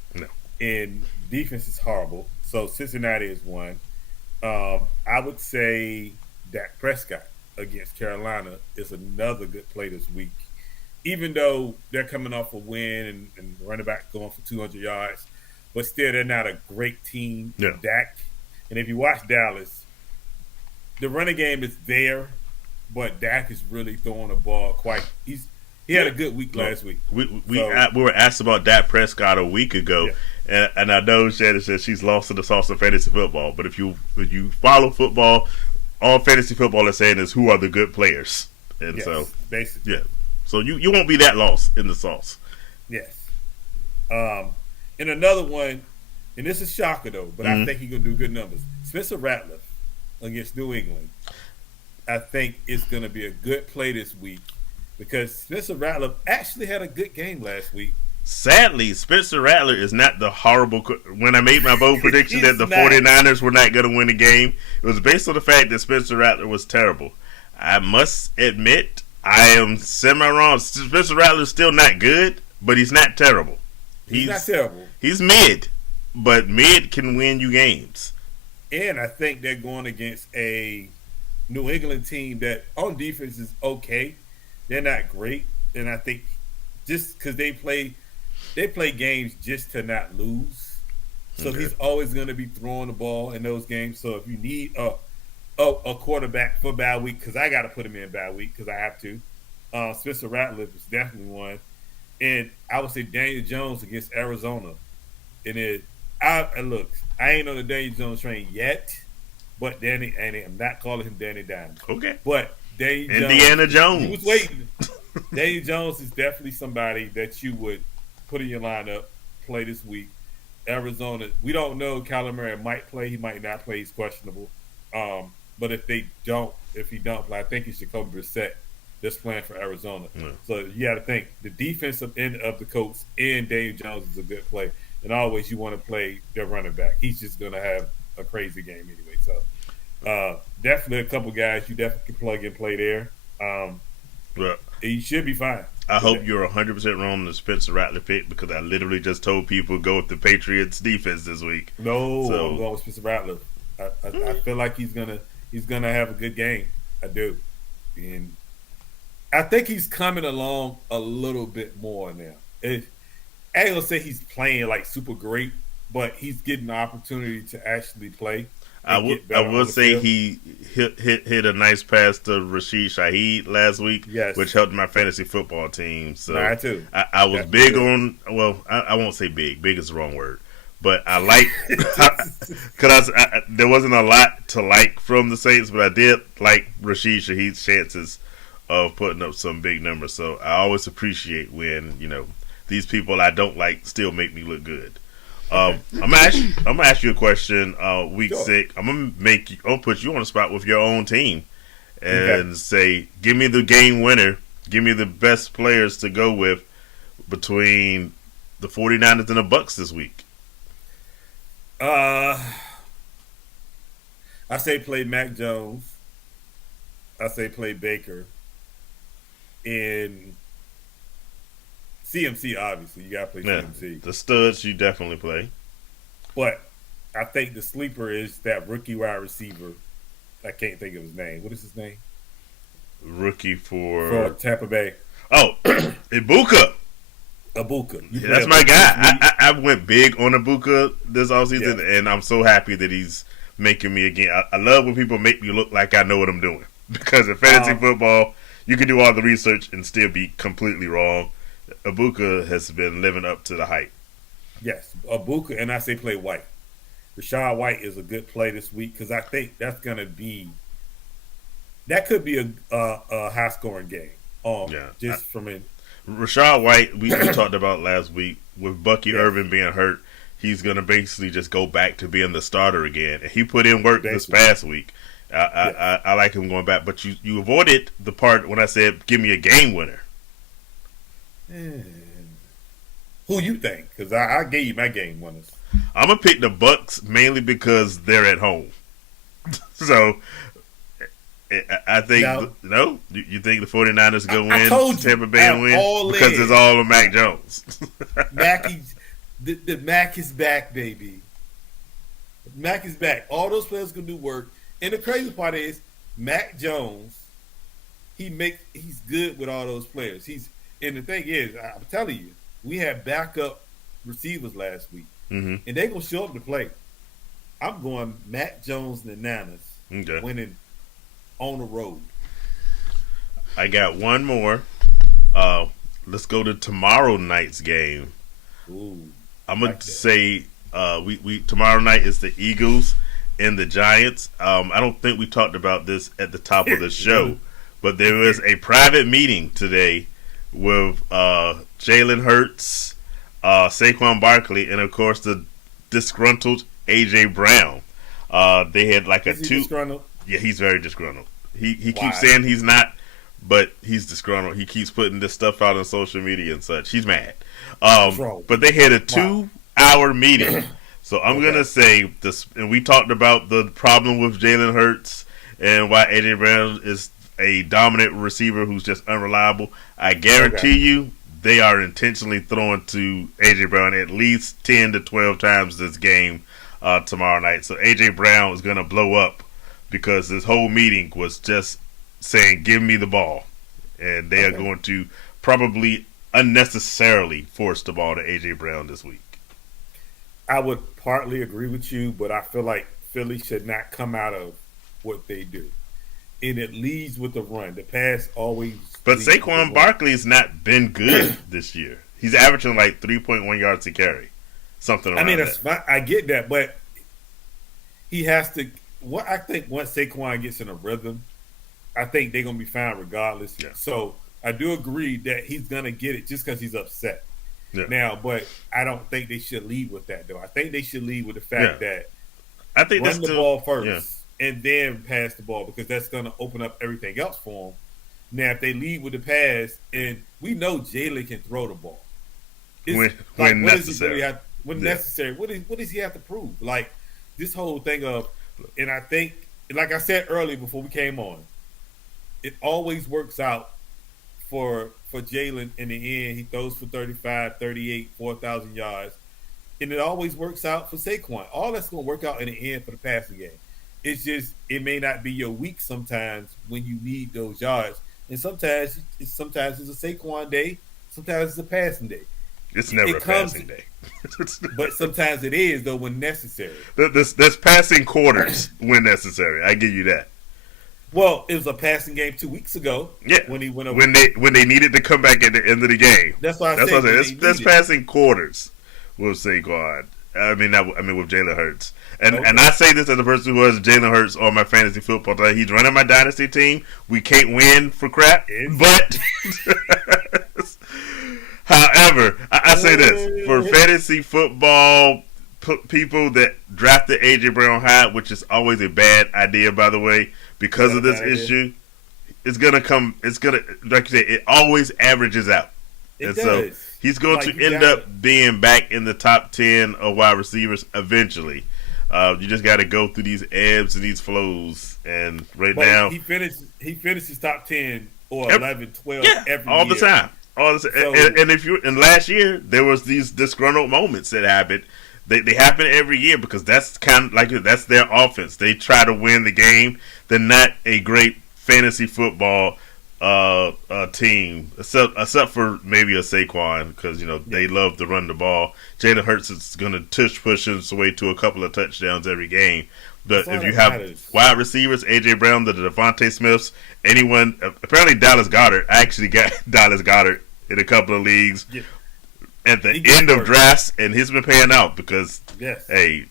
And defense is horrible. So Cincinnati is one. I would say Dak Prescott against Carolina is another good play this week. Even though they're coming off a win and running back going for 200 yards, but still they're not a great team. Yeah. Dak. And if you watch Dallas, the running game is there, but Dak is really throwing the ball he had a good week last week. We were asked about Dak Prescott a week ago, and I know Shannon said she's lost in the sauce of fantasy football. But if you follow football, all fantasy football is saying is who are the good players, and so basically, so you won't be that lost in the sauce. Yes. And another one, and this is shocker though, but I think he's gonna do good numbers. Spencer Rattler against New England. I think it's going to be a good play this week because Spencer Rattler actually had a good game last week. Sadly, Spencer Rattler is not the horrible. When I made my bold prediction that the 49ers were not going to win the game, it was based on the fact that Spencer Rattler was terrible. I must admit, I am semi-wrong. Spencer Rattler is still not good, but he's not terrible. He's not terrible. He's mid, but mid can win you games. And I think they're going against a New England team that on defense is okay. They're not great, and I think just because they play games just to not lose. So he's always going to be throwing the ball in those games. So if you need a quarterback for bye week, because I got to put him in bye week because I have to. Spencer Rattler is definitely one, and I would say Daniel Jones against Arizona. And I ain't on the Daniel Jones train yet. But I'm not calling him Danny Diamond. Okay. But Daniel Indiana Jones. He was waiting. Daniel Jones is definitely somebody that you would put in your lineup, play this week. Arizona, we don't know. Kyler Murray might play. He might not play. He's questionable. But if he don't play, I think it's Jacoby Brissett that's playing for Arizona. Yeah. So you got to think the defensive end of the Colts and Daniel Jones is a good play. And always you want to play their running back. He's just going to have a crazy game anyway. So definitely a couple guys you definitely can plug and play there. Well, you should be fine. I hope you're 100% wrong on the Spencer Rattler pick because I literally just told people go with the Patriots defense this week. No, I'm going with Spencer Rattler. I feel like he's gonna have a good game. I do, and I think he's coming along a little bit more now. I ain't gonna say he's playing like super great, but he's getting the opportunity to actually play. I will say he hit a nice pass to Rashid Shaheed last week, yes, which helped my fantasy football team. So I too. I was big on. Well, I won't say big. Big is the wrong word. But I like because there wasn't a lot to like from the Saints, but I did like Rashid Shaheed's chances of putting up some big numbers. So I always appreciate when these people I don't like still make me look good. I'm gonna ask you a question. Week 6, I'm gonna put you on the spot with your own team and say, give me the game winner. Give me the best players to go with between the 49ers and the Bucks this week. I say play Mac Jones. I say play Baker. And CMC, obviously. You got to play CMC. The studs you definitely play. But I think the sleeper is that rookie wide receiver. I can't think of his name. What is his name? Rookie for Tampa Bay. Oh, Ibuka. Yeah, that's my guy. I went big on Ibuka this offseason, and I'm so happy that he's making me again. I love when people make me look like I know what I'm doing. Because in fantasy football, you can do all the research and still be completely wrong. Ibuka has been living up to the hype. Yes, Ibuka, and I say play White. Rashad White is a good play this week because I think that could be a high scoring game. Rashad White, we talked about last week with Bucky Irvin being hurt. He's going to basically just go back to being the starter again. And he put in work this past week. I like him going back. But you avoided the part when I said, give me a game winner. Who you think? Because I gave you my game winners. I'm going to pick the Bucks mainly because they're at home. So I think you think the 49ers go win, Tampa Bay and win because it's all of Mac Jones. The Mac is back, baby. Mac is back. All those players can do work. And the crazy part is Mac Jones. He's good with all those players. And the thing is, I'm telling you, we had backup receivers last week, and they're gonna show up to play. I'm going Mac Jones and the Niners winning on the road. I got one more. Let's go to tomorrow night's game. Ooh, I'm gonna say we tomorrow night is the Eagles and the Giants. I don't think we talked about this at the top of the show, but there was a private meeting today with Jalen Hurts, Saquon Barkley, and of course the disgruntled AJ Brown. They had like is he disgruntled? Yeah, he's very disgruntled. He keeps saying he's not, but he's disgruntled. He keeps putting this stuff out on social media and such. He's mad. But they had a 2-hour meeting. So I'm going to say this, and we talked about the problem with Jalen Hurts and why AJ Brown is a dominant receiver who's just unreliable. I guarantee you they are intentionally throwing to AJ Brown at least 10 to 12 times this game tomorrow night. So AJ Brown is going to blow up because this whole meeting was just saying, give me the ball. And they are going to probably unnecessarily force the ball to AJ Brown this week. I would partly agree with you, but I feel like Philly should not come out of what they do. And it leads with the run. The pass always. But Saquon Barkley's not been good this year. He's averaging like 3.1 yards a carry. Something around that's fine. I get that, but he has to. What I think once Saquon gets in a rhythm, I think they're going to be fine regardless. Yeah. So I do agree that he's going to get it just because he's upset. Yeah. Now, but I don't think they should lead with that, though. I think they should lead with the fact that I think run the ball first yeah. and then pass the ball, because that's going to open up everything else for them. Now, if they lead with the pass, and we know Jalen can throw the ball. When necessary. Necessary. What does he have to prove? Like, this whole thing of, and I think, like I said earlier before we came on, it always works out for Jalen in the end. He throws for 35, 38, 4,000 yards. And it always works out for Saquon. All that's going to work out in the end for the passing game. It's just, it may not be your week sometimes when you need those yards. And sometimes it's a Saquon day. Sometimes it's a passing day. It's never a passing day. But sometimes it is, though, when necessary. There's passing quarters when necessary. I give you that. Well, it was a passing game 2 weeks ago. Yeah, when he went over. When they needed to come back at the end of the game. That's why I said that's passing quarters with Saquon. I mean with Jalen Hurts. And I say this as a person who has Jalen Hurts on my fantasy football team. He's running my dynasty team. We can't win for crap, but however, I say this for fantasy football people that drafted AJ Brown high, which is always a bad idea, by the way, because of this issue. It's gonna like you say, it always averages out. So he's going to end up being back in the top 10 of wide receivers eventually. You just got to go through these ebbs and these flows. And now he finishes top 10 or 11, 12 every all year. The time. All the time. And if you last year there was these disgruntled moments that happened. They happen every year because that's kind of like that's their offense. They try to win the game. They're not a great fantasy football team, except for maybe a Saquon, because they love to run the ball. Jalen Hurts is going to push his way to a couple of touchdowns every game. But if you have wide receivers, AJ Brown, the Devontae Smiths, anyone, apparently Dallas Goedert. I actually got Dallas Goedert in a couple of leagues at the end of drafts, and he's been paying out because hey,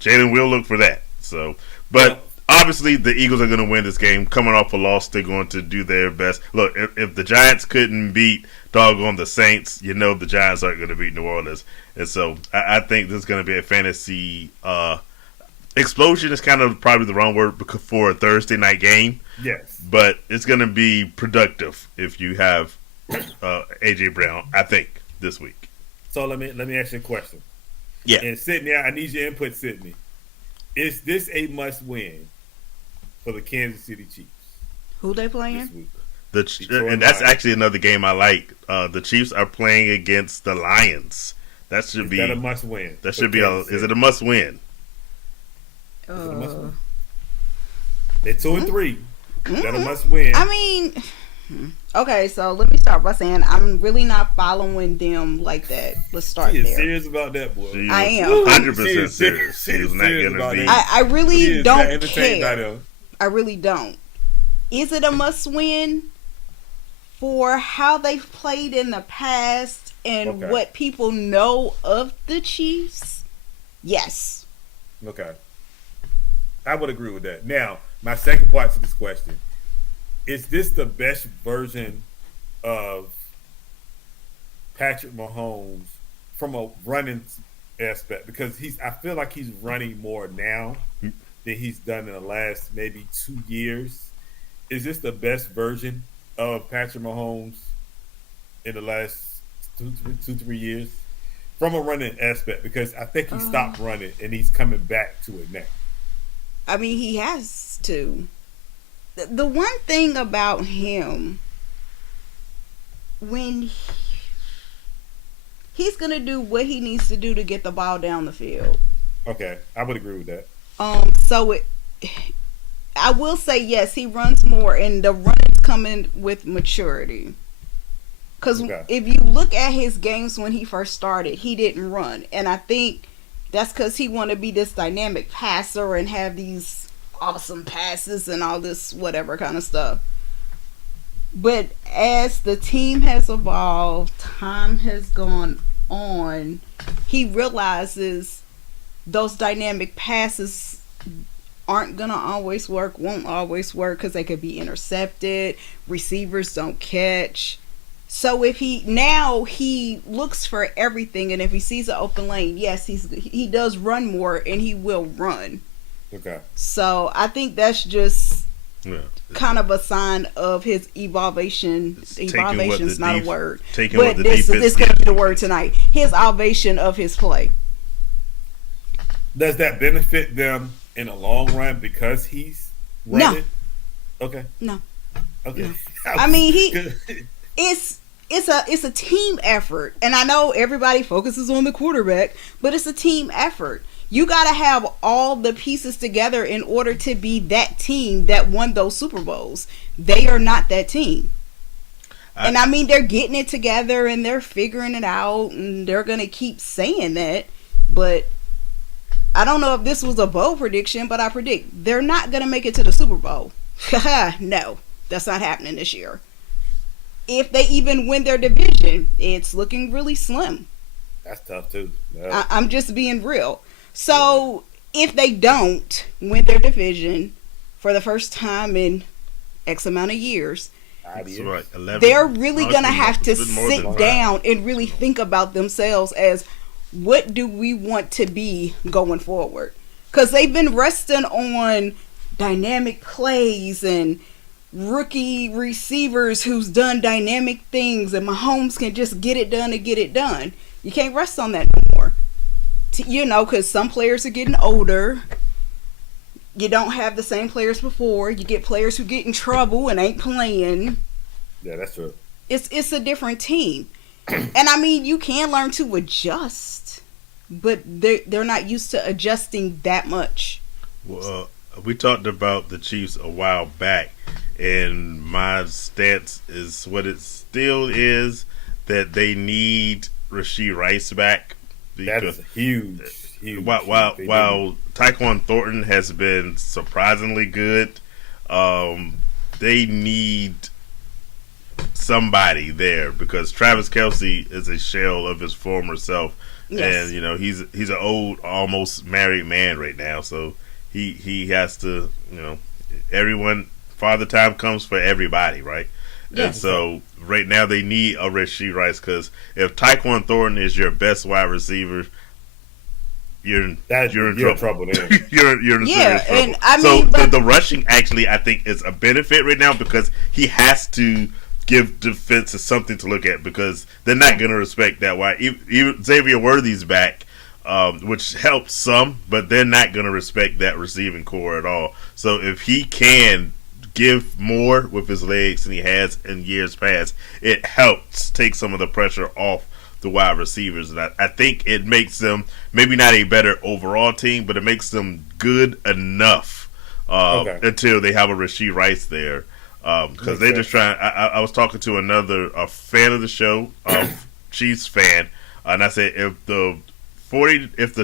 Jalen will look for that. So, but. Obviously, the Eagles are going to win this game. Coming off a loss, they're going to do their best. Look, if the Giants couldn't beat doggone the Saints, the Giants aren't going to beat New Orleans. And so I think this is going to be a fantasy explosion is kind of probably the wrong word for a Thursday night game. Yes. But it's going to be productive if you have A.J. Brown, I think, this week. So let me ask you a question. Yeah. And Sydney, I need your input, Sydney. Is this a must-win for the Kansas City Chiefs? Who they playing? And that's actually another game I like. The Chiefs are playing against the Lions. That should be a must-win. That should be is it a must-win? Is it a must-win? They're 2-3. Is that a must-win? I mean, okay, so let me start by saying I'm really not following them like that. Let's start there. Serious about that, boy. I am 100% serious. She's not going to be. I really don't care. I really don't. Is it a must-win for how they've played in the past and what people know of the Chiefs? Yes. Okay. I would agree with that. Now, my second part to this question. Is this the best version of Patrick Mahomes from a running aspect? Because I feel like he's running more now than he's done in the last maybe 2 years. Is this the best version of Patrick Mahomes in the last 2-3 years from a running aspect? Because I think he stopped running and he's coming back to it now. I mean, he has to. The one thing about him, when he's going to do what he needs to do to get the ball down the field. Okay, I would agree with that. I will say yes, he runs more, and the running's coming with maturity. Because if you look at his games when he first started, he didn't run, and I think that's because he wanted to be this dynamic passer and have these awesome passes and all this whatever kind of stuff. But as the team has evolved, time has gone on, he realizes those dynamic passes aren't gonna always work, won't always work, because they could be intercepted, receivers don't catch. So if he looks for everything, and if he sees an open lane, yes, he does run more, and he will run. Okay. So I think that's just Yeah. kind of a sign of his evolution. Evolution is not a word, but this could be the word tonight. His elevation of his play. Does that benefit them in the long run because he's running? No. Okay. No. Okay. No. I mean, it's a team effort, and I know everybody focuses on the quarterback, but it's a team effort. You got to have all the pieces together in order to be that team that won those Super Bowls. They are not that team. And I mean, they're getting it together and they're figuring it out, and they're going to keep saying that. But I don't know if this was a bold prediction, but I predict they're not going to make it to the Super Bowl. No, that's not happening this year. If they even win their division, it's looking really slim. That's tough too. I'm just being real. So if they don't win their division for the first time in X amount of years, right, 11, they're really going to have to sit down and really think about themselves as, what do we want to be going forward? Because they've been resting on dynamic plays and rookie receivers who's done dynamic things, and Mahomes can just get it done and get it done. You can't rest on that no more. Because some players are getting older. You don't have the same players before. You get players who get in trouble and ain't playing. Yeah, that's true. It's a different team. And I mean, you can learn to adjust, but they're not used to adjusting that much. Well, we talked about the Chiefs a while back, and my stance is what it still is, that they need Rashee Rice back. That is huge. While Tyquan Thornton has been surprisingly good, they need somebody there, because Travis Kelce is a shell of his former self. Yes. And he's an old, almost married man right now, so he has to, everyone, Father Time comes for everybody, right? Yes. And so right now they need a Rashee Rice, because if Tyquan Thornton is your best wide receiver, you're in trouble. Then. you're in serious trouble. And I mean, the rushing actually, I think, is a benefit right now, because he has to give defenses something to look at, because they're not going to respect that wide. Even Xavier Worthy's back, which helps some, but they're not going to respect that receiving core at all. So if he can give more with his legs than he has in years past, it helps take some of the pressure off the wide receivers. And I think it makes them maybe not a better overall team, but it makes them good enough until they have a Rashee Rice there. Because they're just trying. I was talking to a fan of the show, Chiefs fan, and I said if the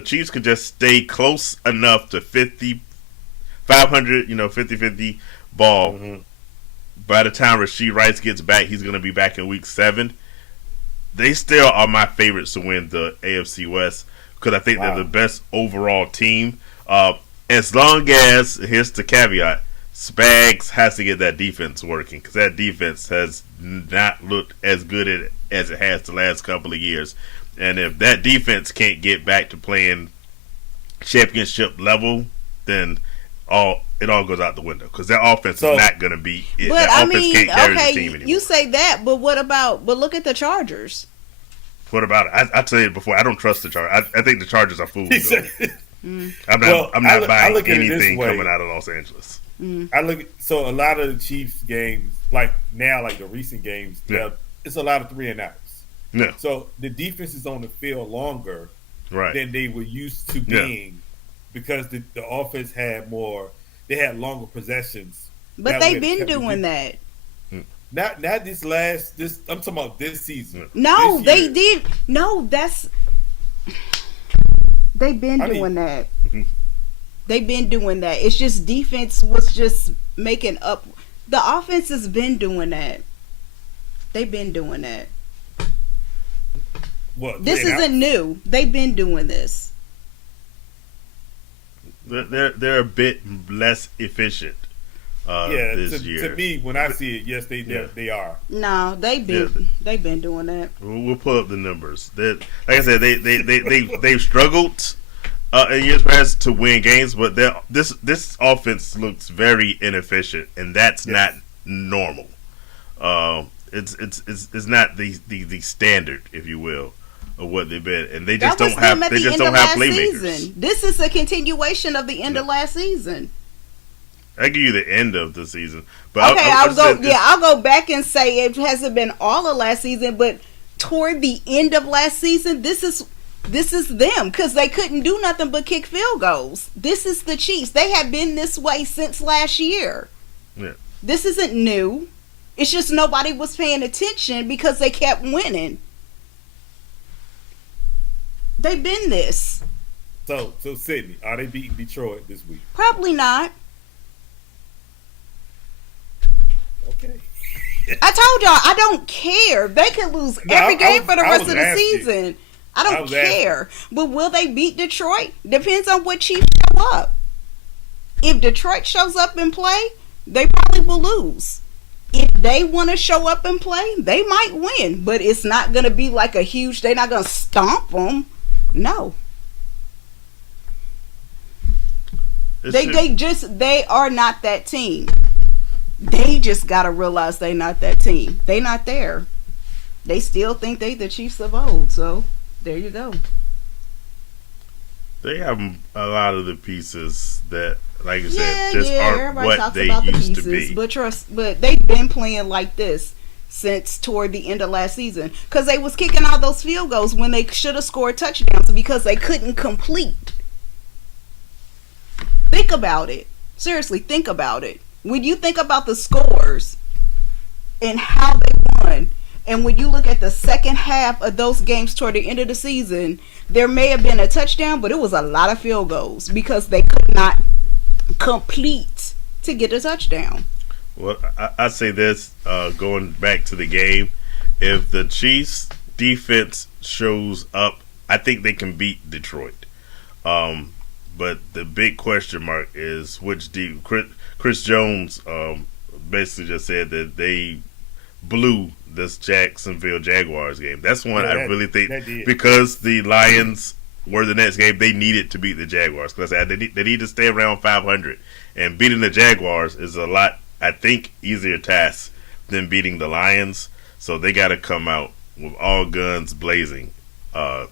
Chiefs could just stay close enough to 500, 50-50 ball, by the time Rashee Rice gets back, he's going to be back in week 7. They still are my favorites to win the AFC West, because I think they're the best overall team. As long as, here's the caveat, Spags has to get that defense working, because that defense has not looked as good as it has the last couple of years. And if that defense can't get back to playing championship level, then it all goes out the window, because their offense is not going to be it. But that offense can't carry the team anymore. You say that, but but look at the Chargers. What about it? I tell you before, I don't trust the Chargers. I think the Chargers are fools. I'm not buying anything coming out of Los Angeles. So a lot of the Chiefs games, like the recent games, it's a lot of 3-and-outs. Yeah. So the defense is on the field longer than they were used to being, because the offense had longer possessions. But they've been doing that. Not this I'm talking about this season. No, they did. No, they've been doing that. They've been doing that. It's just defense was just making up. The offense has been doing that. They've been doing that. What? This isn't new. They've been doing this. They're a bit less efficient. Yeah, this to year. me, when I see it, yes, they are. No, they've been doing that. We'll pull up the numbers. Like I said, they've struggled in years past to win games, but this offense looks very inefficient, and that's not normal. It's not the standard, if you will, of what they've been, and they just don't have playmakers. Season. This is a continuation of the end of last season. I give you the end of the season, but okay, I'll go back and say it hasn't been all of last season, but toward the end of last season, this is them because they couldn't do nothing but kick field goals. This is the Chiefs. They have been this way since last year. Yeah. This isn't new. It's just nobody was paying attention because they kept winning. They've been this. So Sydney, are they beating Detroit this week? Probably not. Okay. I told y'all I don't care. They could lose every game for the rest of the season. I don't care. But will they beat Detroit? Depends on what Chiefs show up. If Detroit shows up and play, they probably will lose. If they want to show up and play, they might win. But it's not going to be like a huge... They're not going to stomp them. No. They are not that team. They just gotta realize they not that team. They not there. They still think they the Chiefs of old. So there you go. They have a lot of the pieces that, like I said, just aren't what they used to be. But they've been playing like this since toward the end of last season because they was kicking all those field goals when they should have scored touchdowns because they couldn't complete. Think about it. Seriously, think about it. When you think about the scores and how they won, and when you look at the second half of those games toward the end of the season, there may have been a touchdown, but it was a lot of field goals because they could not complete to get a touchdown. Well, I say this, going back to the game, if the Chiefs defense shows up, I think they can beat Detroit. But the big question mark is which Chris Jones basically just said that they blew this Jacksonville Jaguars game. That's one I really think because the Lions were the next game, they needed to beat the Jaguars. Because they need to stay around 500. And beating the Jaguars is a lot, I think, easier task than beating the Lions. So they got to come out with all guns blazing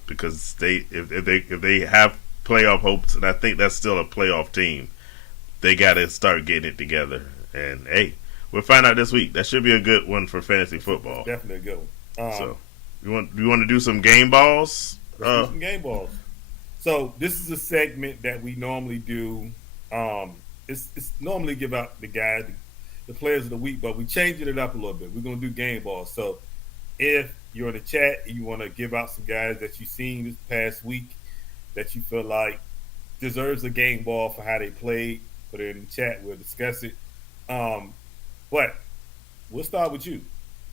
because if they have playoff hopes, and I think that's still a playoff team, they got to start getting it together. And hey, we'll find out this week. That should be a good one for fantasy football. Definitely a good one. So you want to do some game balls? Let's do some game balls. So this is a segment that we normally do. It's normally give out the players of the week, but we changing it up a little bit. We're gonna do game balls. So if you're in the chat and you want to give out some guys that you've seen this past week that you feel like deserves a game ball for how they played, put it in the chat. We'll discuss it. But we'll start with you,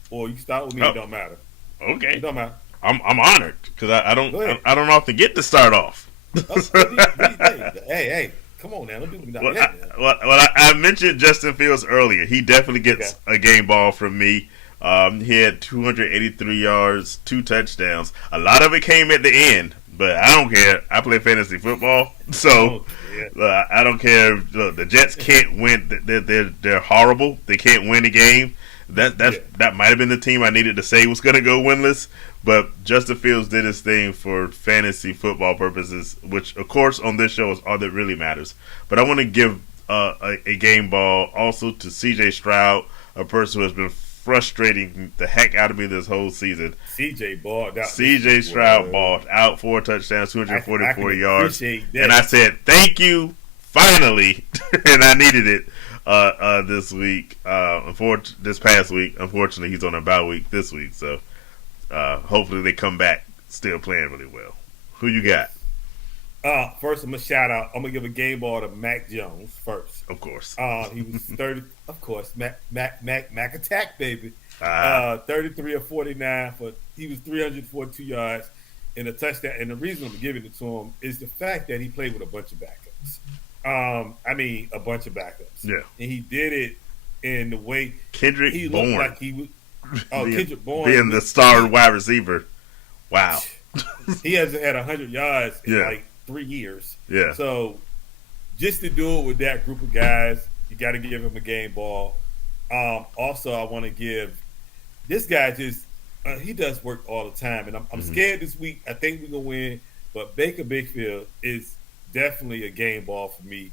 or you can start with me. It don't matter. Okay, it don't matter. I'm honored because I don't often get to start off. Hey, come on now, don't do me down yet. Well, I mentioned Justin Fields earlier. He definitely gets a game ball from me. He had 283 yards, 2 touchdowns. A lot of it came at the end. But I don't care. I play fantasy football, so I don't care. Look, the Jets can't win. They're horrible. They can't win a game. That might have been the team I needed to say was going to go winless. But Justin Fields did his thing for fantasy football purposes, which, of course, on this show is all that really matters. But I want to give a game ball also to C.J. Stroud, a person who has been frustrating the heck out of me this whole season. C.J. balled out. C.J. Stroud balled out, 4 touchdowns, 244 yards. And I said, thank you, finally. And I needed it this week. This past week. Unfortunately, he's on a bye week this week. So hopefully they come back still playing really well. Who you got? First, I'm going to shout out. I'm going to give a game ball to Mac Jones first. Of course. He was 30. Of course, Mac attack, baby. 33 of 49 he was 342 yards and a touchdown. And the reason I'm giving it to him is the fact that he played with a bunch of backups. I mean, a bunch of backups. Yeah. And he did it in the way Kendrick he Bourne. looked like he was. Oh, being, Kendrick Bourne. being the star wide receiver. Wow. He hasn't had 100 yards in Yeah. like 3 years. Yeah. So just to do it with that group of guys, you got to give him a game ball. Also, I want to give this guy just he does work all the time, and I'm scared this week. I think we're gonna win, but Baker Mayfield is definitely a game ball for me.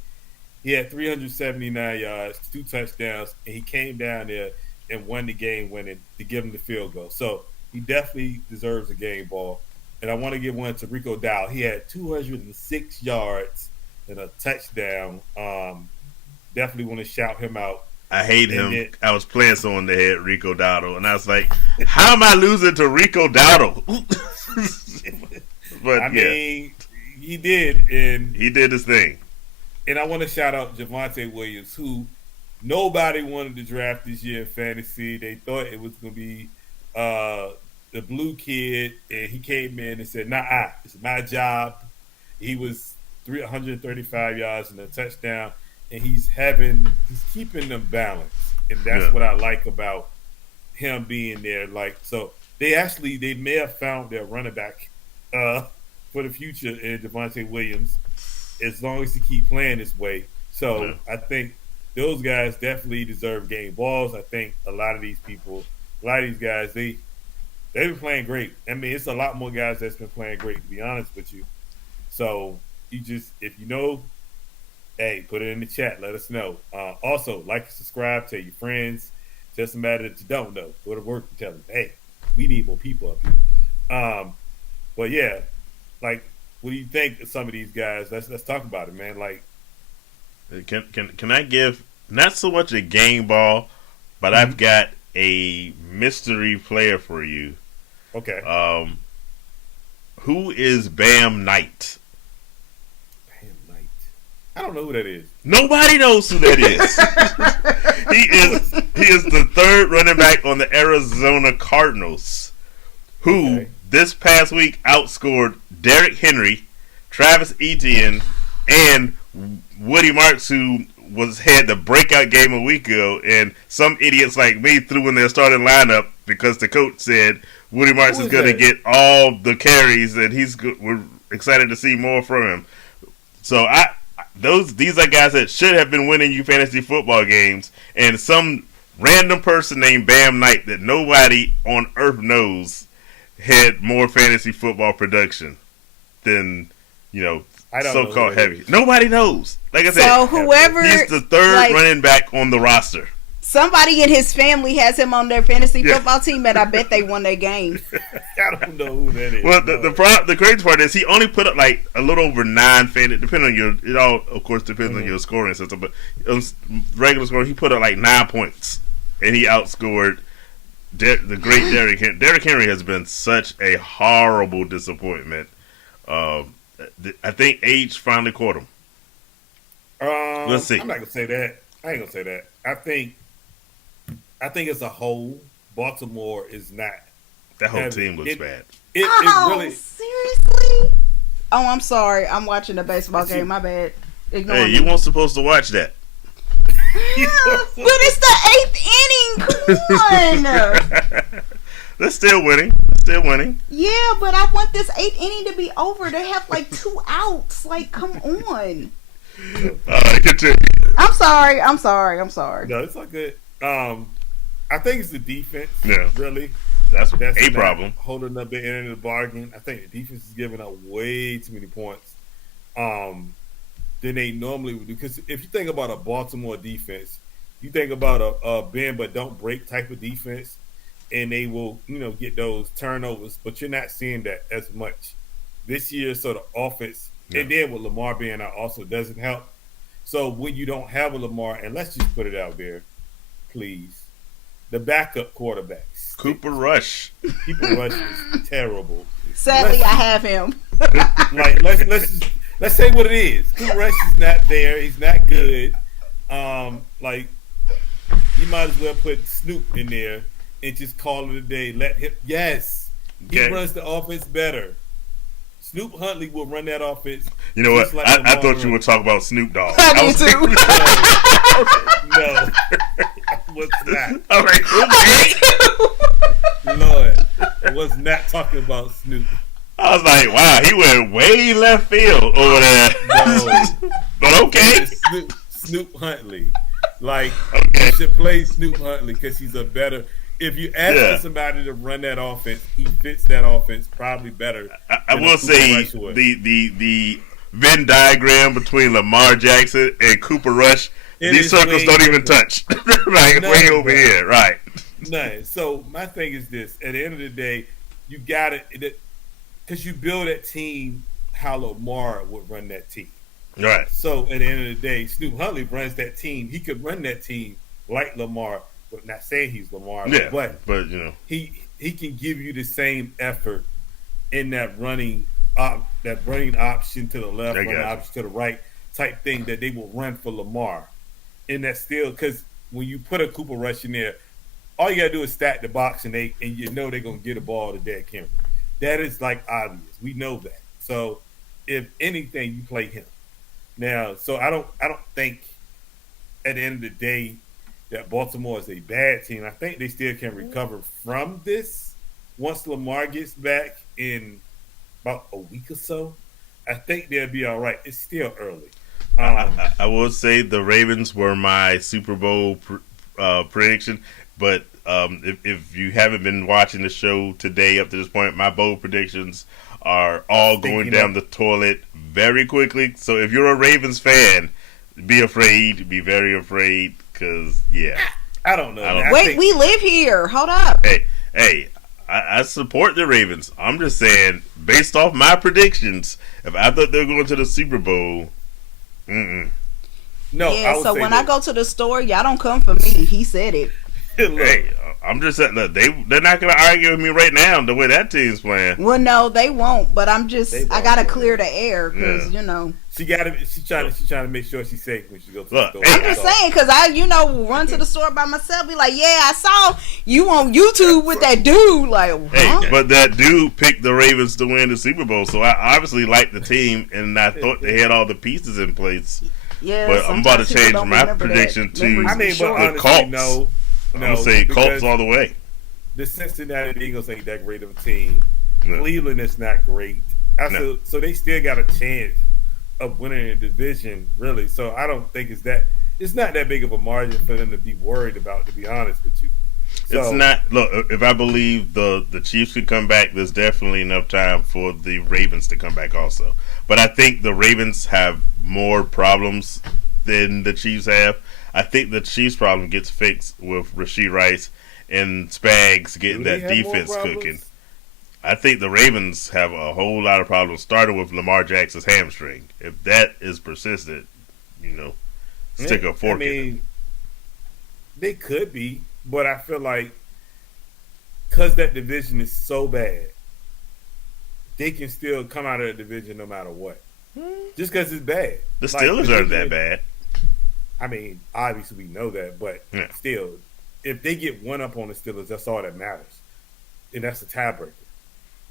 He had 379 yards, 2 touchdowns, and he came down there and won the game winning to give him the field goal. So he definitely deserves a game ball. And I want to give one to Rico Dowdle. He had 206 yards and a touchdown. Definitely want to shout him out. I hate him. I was playing someone that had Rico Dowdle, and I was like, how am I losing to Rico Dowdle? But I mean, he did. And he did his thing. And I want to shout out Javonte Williams, who nobody wanted to draft this year in fantasy. They thought it was going to be the blue kid, and he came in and said, nah, it's my job. He was 335 yards and a touchdown, and he's keeping them balanced. And that's what I like about him being there. Like, so they may have found their running back for the future in Javonte Williams, as long as he keep playing this way. So I think those guys definitely deserve game balls. I think a lot of these guys, they've been playing great. I mean, it's a lot more guys that's been playing great, to be honest with you. So if you know, hey, put it in the chat. Let us know. Also, like and subscribe. Tell your friends. Tell somebody that you don't know. Go to work and tell them, hey, we need more people up here. But yeah, like, what do you think of some of these guys? Let's talk about it, man. Like, can I give not so much a game ball, but I've got a mystery player for you. Okay. Who is Bam Knight? Bam Knight. I don't know who that is. Nobody knows who that is. He is the third running back on the Arizona Cardinals, who this past week outscored Derrick Henry, Travis Etienne, and Woody Marks, who had the breakout game a week ago, and some idiots like me threw in their starting lineup because the coach said Woody Marks is going to get all the carries, and we're excited to see more from him. So these are guys that should have been winning you fantasy football games, and some random person named Bam Knight that nobody on earth knows had more fantasy football production than so-called heavy. Nobody knows. Like I said, so whoever he's the third running back on the roster. Somebody in his family has him on their fantasy football team, and I bet they won their game. I don't know who that is. Well, the crazy part is he only put up like a little over 9 fantasy. Depending on it all of course depends on your scoring system, but regular scoring, he put up like 9 points, and he outscored the great Derrick Henry. Derrick Henry has been such a horrible disappointment. I think age finally caught him. Let's see. I'm not gonna say that. I ain't gonna say that. I think as a whole, Baltimore is not. That whole team looks bad. It really. Seriously? Oh, I'm sorry. I'm watching a baseball game. My bad. Ignore me. You weren't supposed to watch that. But it's the 8th inning. Come on. They're still winning. Yeah, but I want this 8th inning to be over. They have like 2 outs. Like, come on. Continue. I'm sorry. No, it's all good. I think it's the defense. Yeah, really. That's a problem. Holding up the end of the bargain. I think the defense is giving up way too many points than they normally would do. Because if you think about a Baltimore defense, you think about a bend but don't break type of defense, and they will get those turnovers. But you're not seeing that as much this year. So the offense, and then with Lamar being out, also doesn't help. So when you don't have a Lamar, and let's just put it out there, please, the backup quarterbacks. Cooper Rush. Cooper Rush is terrible. Sadly, I have him. Like let's say what it is. Cooper Rush is not there. He's not good. Like you might as well put Snoop in there and just call it a day. Let him. Yes, he runs the offense better. Snoop Huntley will run that offense. You know what? Like I thought you were talking about Snoop Dogg. I did too. No, what's that? I'm like, okay. Lord, I was not talking about Snoop. I was like, wow, he went way left field over there. No. But okay. Snoop Huntley. Like, Okay. you should play Snoop Huntley because he's a better. If you ask somebody to run that offense, he fits that offense probably better. I will say the Venn diagram between Lamar Jackson and Cooper Rush, these circles don't even touch. Like, way over here, right? No. So my thing is this: at the end of the day, you got it because you build that team how Lamar would run that team. Right. So at the end of the day, Snoop Huntley runs that team. He could run that team like Lamar, but not saying he's Lamar. Yeah, but you know, he can give you the same effort in that running option to the left, running option to the right type thing that they will run for Lamar. And that's still because when you put a Cooper Rush in there, all you gotta do is stack the box and you know they're gonna get a ball to Derrick Henry. That is like obvious. We know that. So if anything, you play him. Now, so I don't think at the end of the day that Baltimore is a bad team. I think they still can recover from this once Lamar gets back in about a week or so. I think they'll be all right. It's still early. I will say the Ravens were my Super Bowl prediction, but if you haven't been watching the show today up to this point, my bold predictions are all going down the toilet very quickly. So if you're a Ravens fan, be afraid, be very afraid, because, I don't know. Wait, we live here. Hold up. Hey, I support the Ravens. I'm just saying, based off my predictions, if I thought they were going to the Super Bowl, No, yeah, so when I go to the store, y'all don't come for me. He said it. Hey, I'm just saying that they're not going to argue with me right now the way that team's playing. Well, no, they won't. But I gotta clear the air because she's trying to make sure she's safe when she goes to the store. I'm just saying because I run to the store by myself, be like, yeah, I saw you on YouTube with that dude. Like, huh? Hey, but that dude picked the Ravens to win the Super Bowl, so I obviously liked the team, and I thought they had all the pieces in place. Yeah, but I'm about to change my prediction to the Colts. I'm going to say Colts all the way. The Cincinnati Eagles ain't that great of a team. No. Cleveland is not great. So they still got a chance of winning the division, really. So I don't think it's not that big of a margin for them to be worried about, to be honest with you. So, it's not. Look, if I believe the Chiefs could come back, there's definitely enough time for the Ravens to come back also. But I think the Ravens have more problems than the Chiefs have. I think the Chiefs' problem gets fixed with Rashee Rice and Spags getting that defense cooking. I think the Ravens have a whole lot of problems, starting with Lamar Jackson's hamstring. If that is persistent, stick a fork in it. They could be, but I feel like because that division is so bad, they can still come out of the division no matter what. Just because it's bad. The Steelers aren't that bad. I mean, obviously we know that, but still, if they get one up on the Steelers, that's all that matters. And that's a tiebreaker.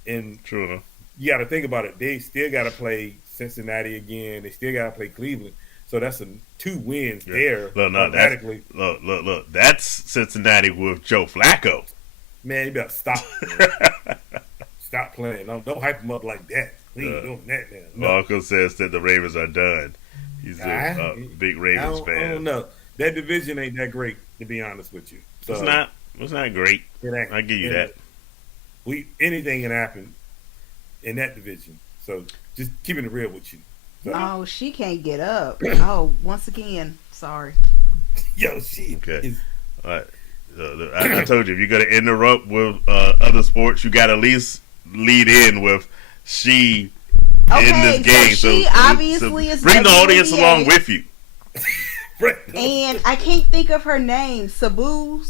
And true enough. You got to think about it. They still got to play Cincinnati again. They still got to play Cleveland. So that's 2 wins there. Look. That's Cincinnati with Joe Flacco. Man, you better stop. Stop playing. Don't hype them up like that. We ain't doing that now. No. Uncle says that the Ravens are done. He's a big Ravens fan. I don't know. That division ain't that great, to be honest with you. So, it's not great. I give you that. Anything can happen in that division. So just keeping it real with you. So. Oh, she can't get up. Oh, once again, sorry. Yo, she is. All right. I told you, if you're going to interrupt with other sports, you got to at least lead in with she in this game. So she obviously is bring the audience along with you. And I can't think of her name. Satu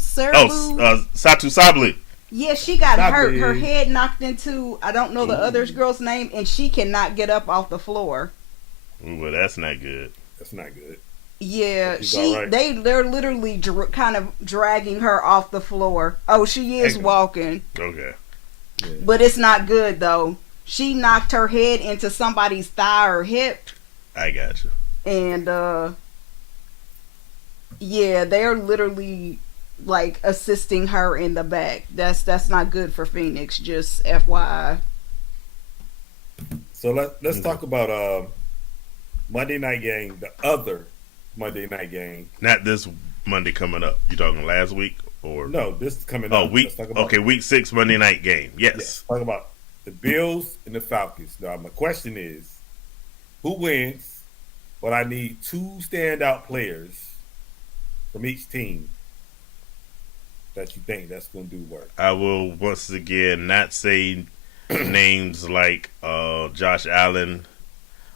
Sabli. Yeah, she got hurt. Her head knocked into, I don't know the other girl's name, and she cannot get up off the floor. Ooh, well, that's not good. That's not good. Yeah, they're literally kind of dragging her off the floor. Oh, she is walking. Okay. Yeah. But it's not good though. She knocked her head into somebody's thigh or hip, I got you. and yeah, they're literally like assisting her in the back. That's not good for Phoenix. Just FYI. So let's talk about Monday night game, the other Monday night game. Not this Monday coming up. You talking last week or No, this is coming Oh, up. week. Let's talk about, Okay, week 6 Monday night game. yeah, Yes. talk about the Bills and the Falcons. Now my question is, who wins? But I need two standout players from each team that you think that's going to do work. I will once again not say names like Josh Allen,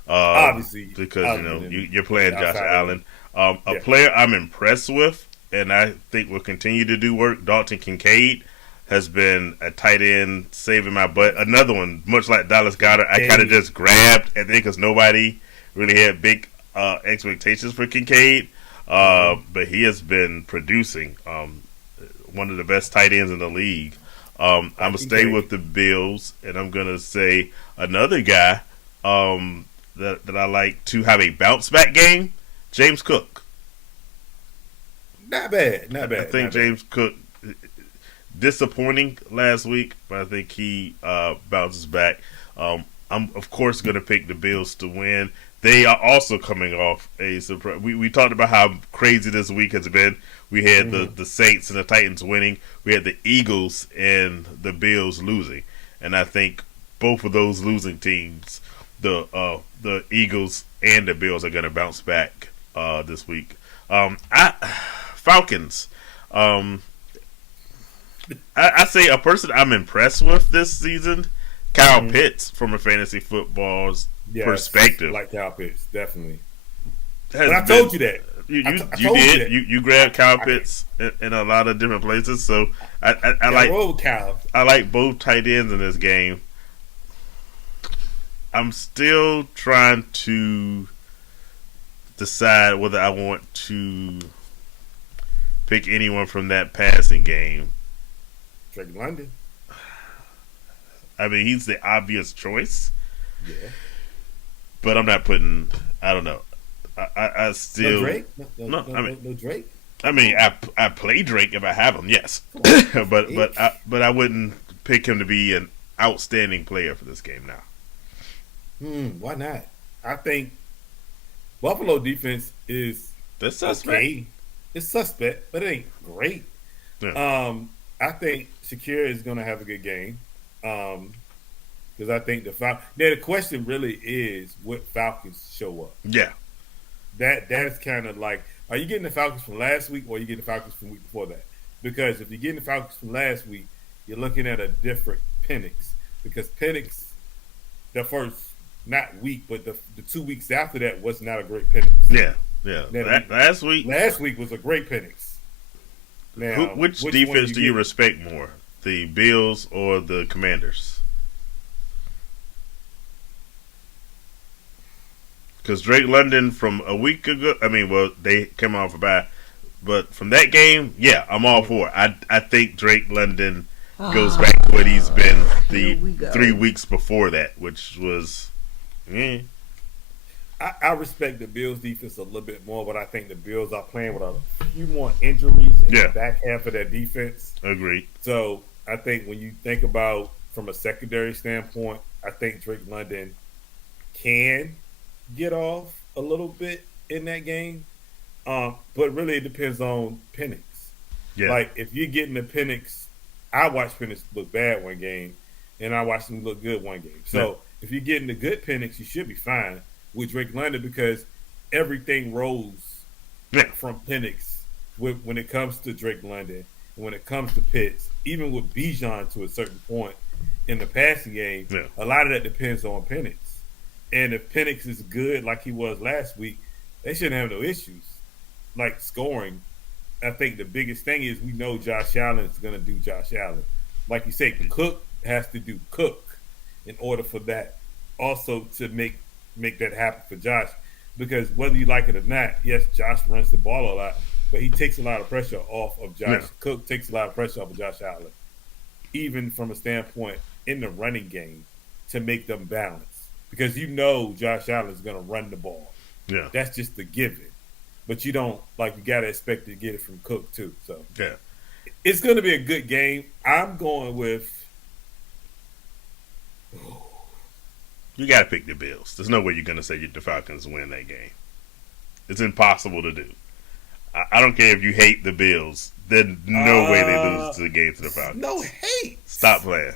Obviously, because other you know than you're playing Josh outside of Allen. A Yeah. player I'm impressed with, and I think will continue to do work. Dalton Kincaid has been a tight end saving my butt. Another one, much like Dallas Goedert, I kind of just grabbed at the because nobody really had big expectations for Kincaid, but he has been producing. One of the best tight ends in the league. I'm gonna stay with the Bills, and I'm gonna say another guy that I like to have a bounce back game. James Cook. Not bad, not bad. I think not James Cook disappointing last week, but I think he bounces back. I'm of course going to pick the Bills to win. They are also coming off a surprise. We talked about how crazy this week has been. We had the Saints and the Titans winning. We had the Eagles and the Bills losing, and I think both of those losing teams, the Eagles and the Bills, are going to bounce back this week. Falcons. I say a person I'm impressed with this season, Kyle Pitts, from a fantasy football's Yes, perspective. like Kyle Pitts, definitely. has But I been- told you that. You I told did. that. You grabbed Kyle Pitts in a lot of different places. So I like roll Kyle. I like both tight ends in this game. I'm still trying to decide whether I want to pick anyone from that passing game. Drake London. I mean, he's the obvious choice, Yeah. but I'm not putting. I don't know. I still. No Drake? No, I mean- no Drake? I mean, I play Drake if I have him, yes, but I wouldn't pick him to be an outstanding player for this game now. Why not? I think Buffalo defense is That's suspect. okay. It's suspect, but it ain't great. Yeah. I think Shakira is going to have a good game. Because I think the question really is what Falcons show up. Yeah, That's kind of like, are you getting the Falcons from last week or are you getting the Falcons from the week before that? Because if you're getting the Falcons from last week, you're looking at a different Penix. Because Penix, the first, not week, but the 2 weeks after that was not a great Penix. yeah. Now, Last week, Last week was a great Penix. Now, which one defense do you get? respect more, the Bills or the Commanders? Because Drake London from a week ago, I mean, well, they came off a bye, but from that game, yeah, I'm all for it. I think Drake London goes back to what he's been Here we the go. 3 weeks before that, which was, I respect the Bills defense a little bit more, but I think the Bills are playing with a few more injuries in Yeah. the back half of their defense. agree. So I think when you think about from a secondary standpoint, I think Drake London can get off a little bit in that game. But really it depends on Penix. Yeah, Like if you're getting the Penix, I watched Penix look bad one game and I watched him look good one game. So if you're getting the good Penix, you should be fine with Drake London because everything rolls Yeah. from Penix when it comes to Drake London and when it comes to Pitts, even with Bijan to a certain point in the passing game, Yeah. a lot of that depends on Penix. And if Penix is good like he was last week, they shouldn't have no issues. Like scoring, I think the biggest thing is we know Josh Allen is going to do Josh Allen. Like you said, Cook has to do Cook in order for that also to make that happen for Josh. Because whether you like it or not, yes, Josh runs the ball a lot, but he takes a lot of pressure off of Josh. Yeah. Cook takes a lot of pressure off of Josh Allen. Even from a standpoint in the running game, to make them balance because you know Josh Allen is going to run the ball. Yeah. That's just the given. But you don't you got to expect to get it from Cook too. So Yeah. it's going to be a good game. I'm going with. You got to pick the Bills. There's no way you're going to say the Falcons win that game. It's impossible to do. I don't care if you hate the Bills. There's no way they lose to the game to the Falcons. No hate. Stop playing.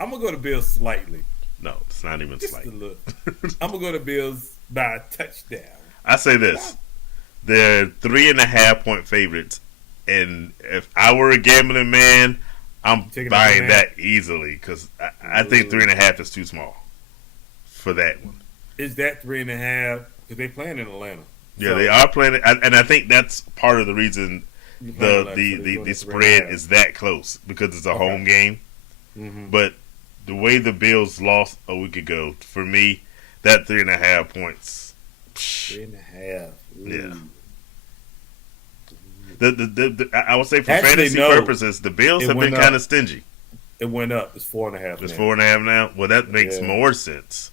I'm going to go to Bills slightly. No, it's not even Just slight. a little. I'm going to go to Bills by a touchdown. I say this. They're 3.5-point favorites. And if I were a gambling man, I'm buying that easily because I think 3.5 is too small for that one. Is that 3.5? Because they're playing in Atlanta. Yeah, they are playing, and I think that's part of the reason the spread is that close because it's a home game. Mm-hmm. But the way the Bills lost a week ago, for me, that 3.5 points. 3.5. Yeah. I would say for fantasy purposes, the Bills have been kind of stingy. It went up. It's 4.5. It's 4.5 now. Well, that makes more sense.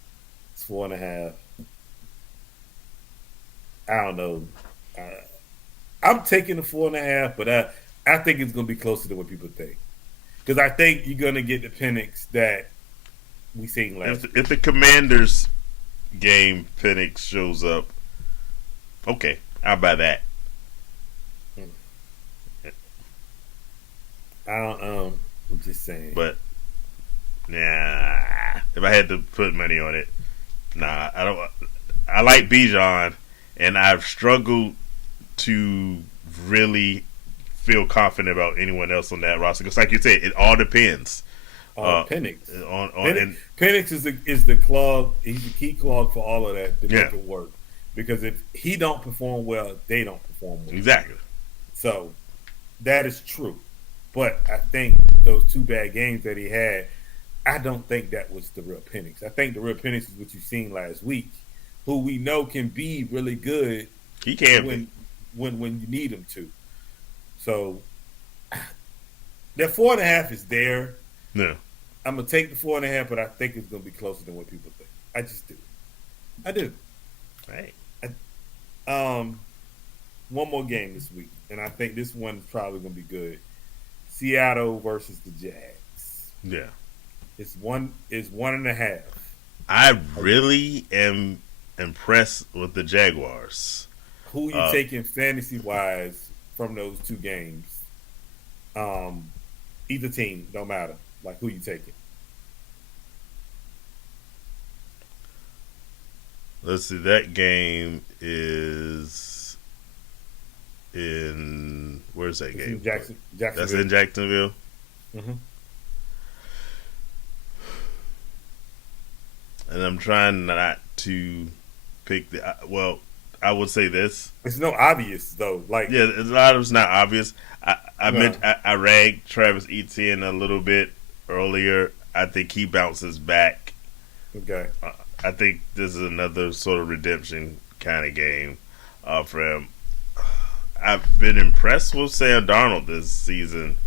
It's 4.5. I don't know. I'm taking the 4.5, but I think it's going to be closer than what people think. Because I think you're going to get the Penix that we seen last week. If the Commanders game Penix shows up, okay, I'll buy that. I'm just saying. But if I had to put money on it, I don't. I like Bijan, and I've struggled to really feel confident about anyone else on that roster because, like you said, it all depends. Penix. Penix is the clog. He's the key clog for all of that to make it work. Because if he don't perform well, they don't perform well. Exactly. So that is true. But I think those two bad games that he had, I don't think that was the real Penix. I think the real Penix is what you've seen last week, who we know can be really good. He can when you need him to. So that 4.5 is there. Yeah. I'm gonna take the 4.5, but I think it's gonna be closer than what people think. I just do. I do. Right. One more game this week, and I think this one is probably gonna be good. Seattle versus the Jags. Yeah. It's 1.5. I really am impressed with the Jaguars. Who you taking fantasy wise from those two games? Either team, don't matter. Like who you taking? Let's see. That game is in where's that game? In Jacksonville. That's in Jacksonville. Mm-hmm. And I'm trying not to pick the. Well, I would say this. It's no obvious though. Like a lot of it's not obvious. I ragged Travis Etienne a little bit earlier. I think he bounces back. Okay. I think this is another sort of redemption kind of game for him. I've been impressed with Sam Darnold this season.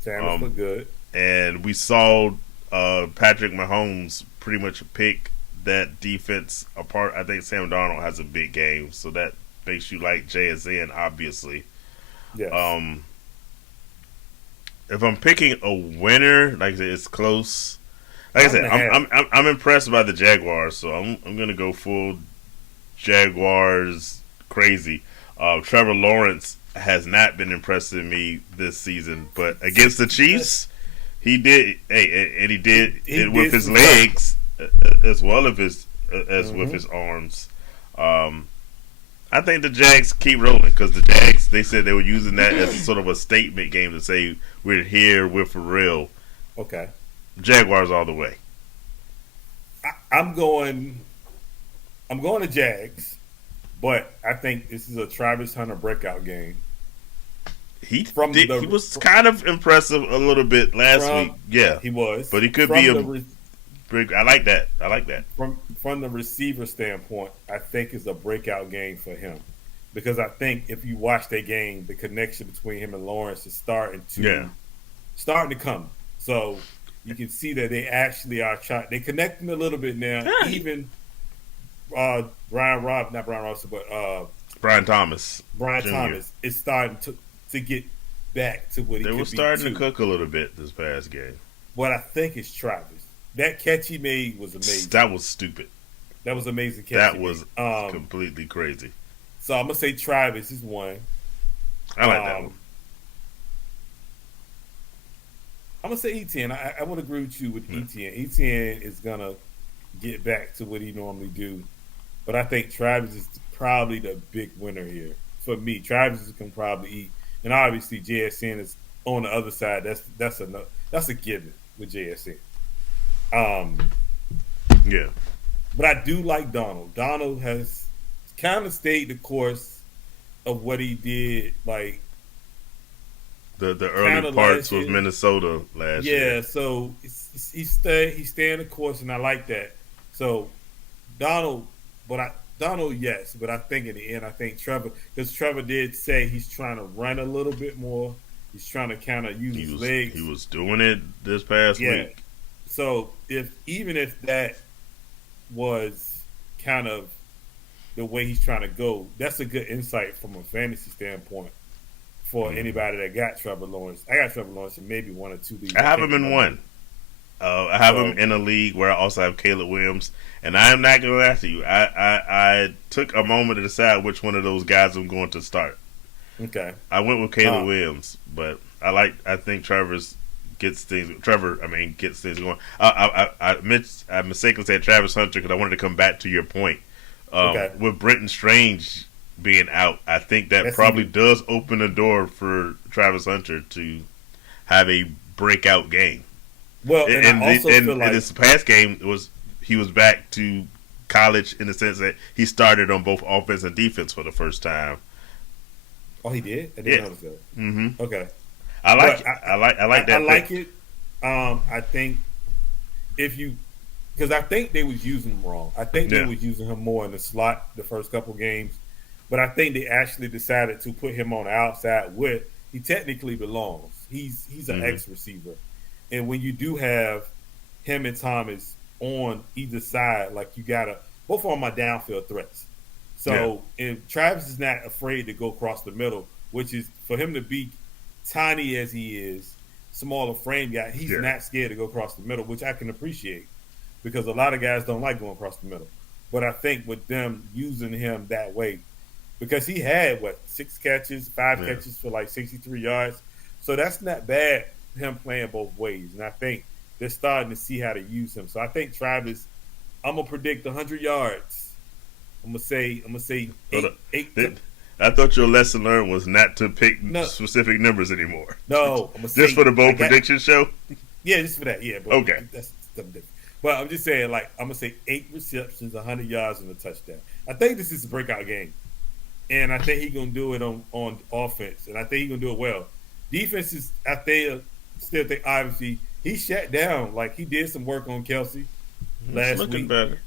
Sam looked good. And we saw Patrick Mahomes pretty much pick that defense apart. I think Sam Darnold has a big game, so that makes you like JSN, obviously. Yes. If I'm picking a winner, like I said, it's close. Like I said, I'm impressed by the Jaguars, so I'm gonna go full Jaguars crazy. Trevor Lawrence has not been impressing me this season, but against the Chiefs, he did. And he did it with his legs as well as with his arms. I think the Jags keep rolling because the Jags, they said they were using that as sort of a statement game to say we're here, we're for real. Okay. Jaguars all the way. I'm going to Jags, but I think this is a Travis Hunter breakout game. He was kind of impressive a little bit last week. Yeah, he was, but he could be I like that. I like that. From the receiver standpoint, I think it's a breakout game for him. because I think if you watch that game, the connection between him and Lawrence is starting to come. So you can see that they actually are trying. They connecting a little bit now. Yeah. Even not Brian Robinson, but Brian Thomas. Brian Jr. Thomas is starting to get back to what he They could were be starting too. to cook a little bit this past game. What I think is Travis. That catch he made was amazing. That was stupid. That was amazing catch. That was completely crazy. So I'm gonna say Travis is one. I like that one. I'm gonna say Etienne. I would agree with you with Etienne. Etienne is gonna get back to what he normally do, but I think Travis is probably the big winner here for me. Travis is gonna probably eat, and obviously JSN is on the other side. That's a given with JSN. Yeah. But I do like Donald. Donald has kind of stayed the course of what he did, like the early parts with Minnesota last year. Yeah, so he staying the course, and I like that. So Donald, yes, but I think in the end, I think Trevor, because Trevor did say he's trying to run a little bit more. He's trying to kind of use his legs. He was doing it this past week. So even if that was kind of the way he's trying to go, that's a good insight from a fantasy standpoint for anybody that got Trevor Lawrence. I got Trevor Lawrence in maybe one or two leagues. I have him in one. I have him in a league where I also have Caleb Williams, and I am not going to lie to you. I took a moment to decide which one of those guys I'm going to start. Okay. I went with Caleb Williams, but I think Trevor gets things going. I mistakenly said Travis Hunter because I wanted to come back to your point. With Brenton Strange being out, I think that probably does open the door for Travis Hunter to have a breakout game. Well, and I also feel like this past game he was back to college in the sense that he started on both offense and defense for the first time. Oh, he did? I didn't notice that. Mm-hmm. Okay. I like it. I like that. I like it. I think because I think they was using him wrong. I think they was using him more in the slot the first couple games, but I think they actually decided to put him on the outside where he technically belongs. He's an X receiver, and when you do have him and Thomas on either side, like you gotta both of them are downfield threats. So and Travis is not afraid to go across the middle, which is for him to be tiny as he is, smaller frame guy. He's not scared to go across the middle, which I can appreciate because a lot of guys don't like going across the middle. But I think with them using him that way, because he had 5 catches for like 63 yards, so that's not bad. Him playing both ways, and I think they're starting to see how to use him. So I think Travis, I'm gonna predict 100 yards. I'm gonna say eight. I thought your lesson learned was not to pick specific numbers anymore. No, I'm gonna say just for the bold prediction show. Yeah, just for that. Yeah, but okay, that's something different. But I'm just saying, like, I'm gonna say 8 receptions, 100 yards, and a touchdown. I think this is a breakout game, and I think he's gonna do it on offense, and I think he's gonna do it well. Defense is, still think obviously he shut down. Like he did some work on Kelsey last week. Looking better.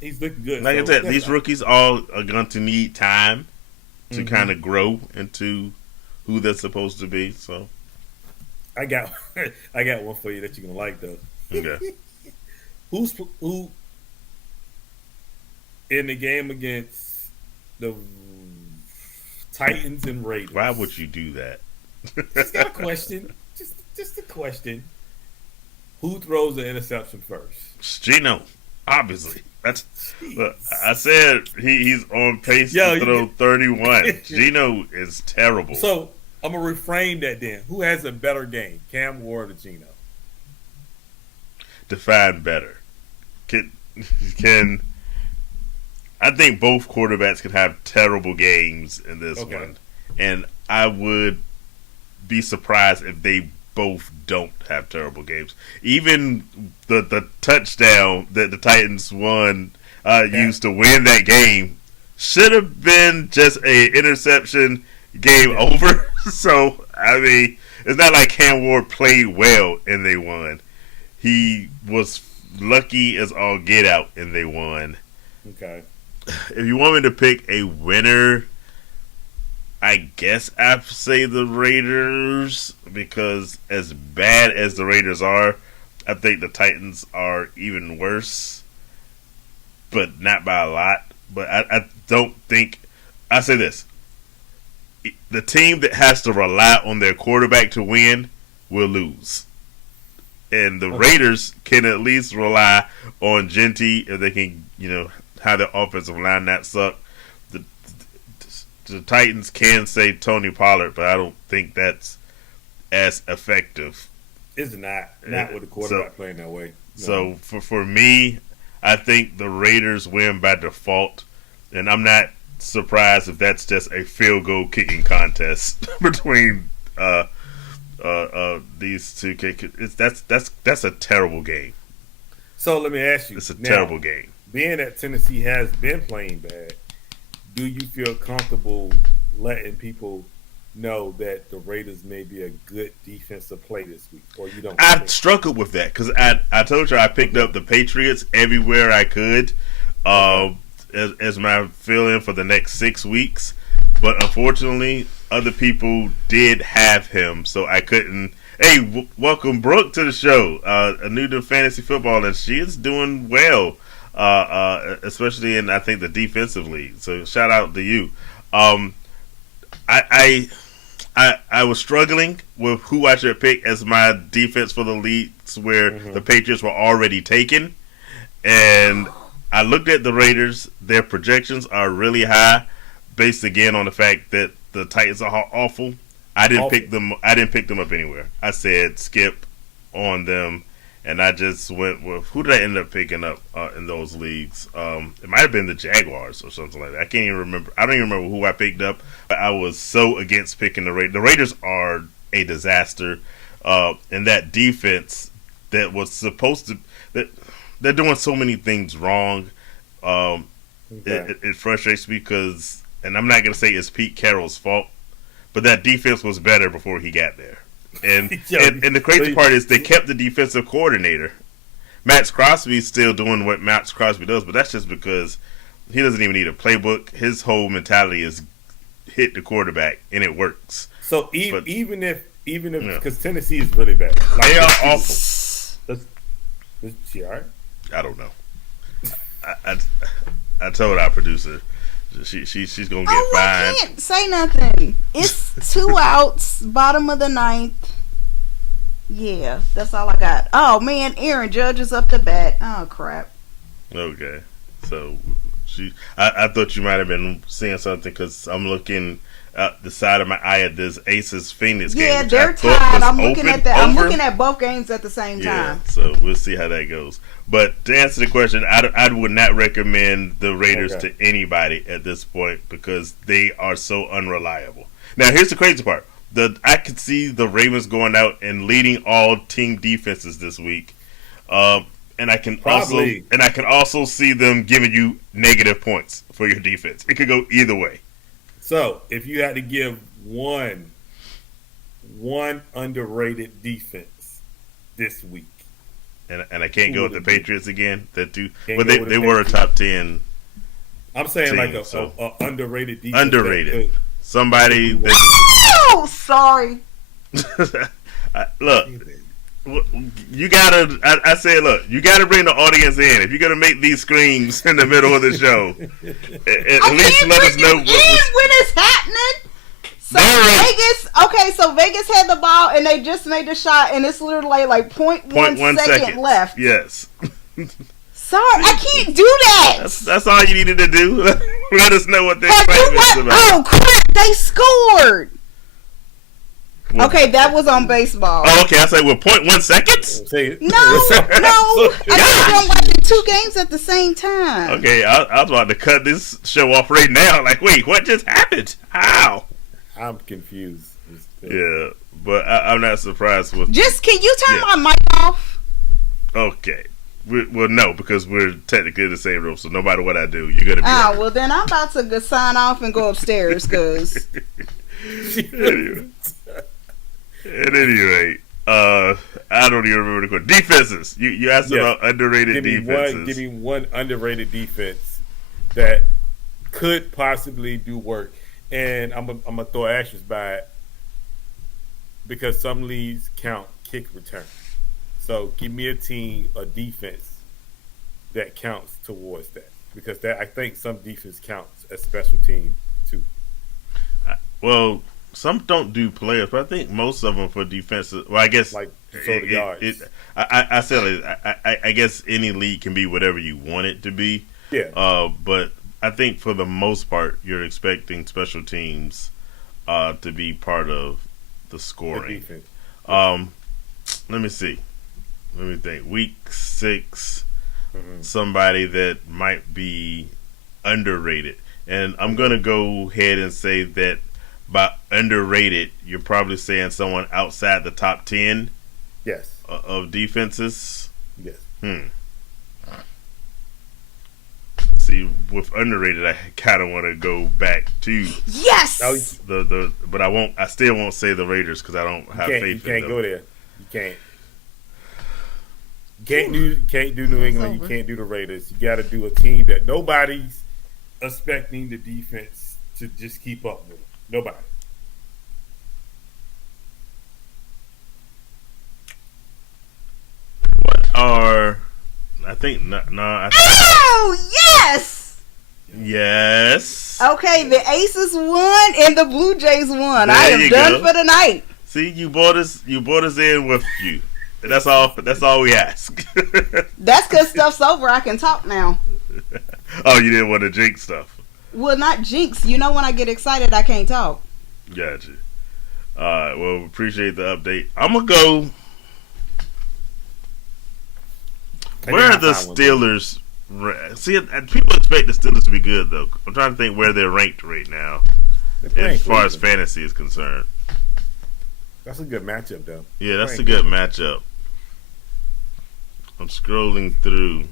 He's looking good. Like I said, these rookies all are going to need time to kind of grow into who they're supposed to be. So, I got one for you that you're gonna like though. Okay. Who in the game against the Titans and Raiders? Why would you do that? Just got a question. Just a question. Who throws the interception first? Geno, obviously. Look, I said he's on pace to throw 31. Geno is terrible. So I'm gonna reframe that then. Who has a better game, Cam Ward or Geno? Define better. Can I think both quarterbacks can have terrible games in this one, and I would be surprised if they both don't have terrible games. Even the touchdown that the Titans won used to win that game should have been just a interception, game over. So I mean, it's not like Cam Ward played well and they won. He was lucky as all get out and they won. Okay. If you want me to pick a winner, I guess I say the Raiders because as bad as the Raiders are, I think the Titans are even worse, but not by a lot. But I don't think I say this: the team that has to rely on their quarterback to win will lose, and the Raiders can at least rely on Genty if they can, have their offensive line not suck. The Titans can say Tony Pollard, but I don't think that's as effective. It's not with the quarterback playing that way. No. So for me, I think the Raiders win by default, and I'm not surprised if that's just a field goal kicking contest between these two. That's a terrible game. So let me ask you, it's a terrible game. Being that Tennessee has been playing bad, do you feel comfortable letting people know that the Raiders may be a good defensive play this week, or you don't? I struggled with that because I told you I picked up the Patriots everywhere I could as my fill-in for the next 6 weeks, but unfortunately, other people did have him, so I couldn't. Hey, welcome Brooke to the show. A new to fantasy football, and she is doing well. Especially in, I think, the defensive league. So shout out to you. I was struggling with who I should pick as my defense for the leagues where the Patriots were already taken, and I looked at the Raiders. Their projections are really high, based again on the fact that the Titans are awful. I didn't pick them. I didn't pick them up anywhere. I said skip on them. And I just went with, who did I end up picking up in those leagues? It might have been the Jaguars or something like that. I can't even remember. I don't even remember who I picked up. But I was so against picking the Raiders. The Raiders are a disaster. And that defense that was supposed to, they're doing so many things wrong. It frustrates me because, and I'm not going to say it's Pete Carroll's fault, but that defense was better before he got there. And and the crazy part is they kept the defensive coordinator. Max Crosby's still doing what Max Crosby does, but that's just because he doesn't even need a playbook. His whole mentality is hit the quarterback, and it works. So even if because Tennessee is really bad, they are awful. Is she all right? I don't know. I told our producer she's gonna get fined. I can't say nothing. It's 2 outs, bottom of the 9th. Yeah, that's all I got. Oh man, Aaron Judge is up to bat. Oh crap. Okay, so I thought you might have been seeing something because I'm looking out the side of my eye at this Aces Phoenix game. Yeah, they're tied. I'm looking at that. I'm looking at both games at the same time. So we'll see how that goes. But to answer the question, I would not recommend the Raiders to anybody at this point because they are so unreliable. Now, here's the crazy part: I could see the Ravens going out and leading all team defenses this week, and I can also see them giving you negative points for your defense. It could go either way. So, if you had to give one underrated defense this week, and I can't go with the Patriots again. That too, but they were a top 10. I'm saying team, like a underrated defense. Underrated. Somebody that. Oh, sorry. Look, you gotta. I say, look, you gotta bring the audience in. If you're gonna make these screams in the middle of the show, at least let us know when it's happening. So Vegas had the ball and they just made the shot, and it's literally like 0.1 second left. Yes. Sorry, I can't do that. That's all you needed to do. Let us know what the excitement is about. Oh crap! They scored. Okay, that was on baseball. Oh, okay. I say, 0.1 seconds? No. I think I'm watching 2 games at the same time. Okay, I was about to cut this show off right now. Like, wait, what just happened? How? I'm confused. Yeah, but I'm not surprised with. Can you turn my mic off? Okay. Well, no, because we're technically in the same room, so no matter what I do, you're gonna be. Well, then I'm about to sign off and go upstairs, because. At any rate, I don't even remember the question. Defenses. You asked about underrated defenses. Give me one underrated defense that could possibly do work. and I'm gonna throw ashes by it because some leagues count kick return. So give me a team, a defense that counts towards that because that I think some defense counts as special team too. Well, some don't do players, but I think most of them for defensive. Well, I guess Like so the yards. I said it. I guess any league can be whatever you want it to be. Yeah. But I think for the most part, you're expecting special teams to be part of the scoring. Let me see. Let me think. Week 6, somebody that might be underrated, and I'm gonna go ahead and say that by underrated, you're probably saying someone outside the top 10. Yes. Of defenses. Yes. See, with underrated, I kind of want to go back to Yes. but I won't. I still won't say the Raiders because I don't have faith in them. You can't go there. You can't. Can't do New England. You can't do the Raiders. You got to do a team that nobody's expecting the defense to just keep up with. Nobody. What are? I think no. Oh yes. Yes. Okay, the Aces won and the Blue Jays won. There I am done for the night. See, you brought us in with you. That's all. That's all we ask. That's because stuff's over. I can talk now. Oh, you didn't want to jinx stuff. Well, not jinx. You know when I get excited, I can't talk. Gotcha. All right. Well, appreciate the update. I'm gonna go. Where are the Steelers? See, people expect the Steelers to be good, though. I'm trying to think where they're ranked right now, as far as fantasy is concerned. That's a good matchup, though. Yeah, that's a good matchup. I'm scrolling through.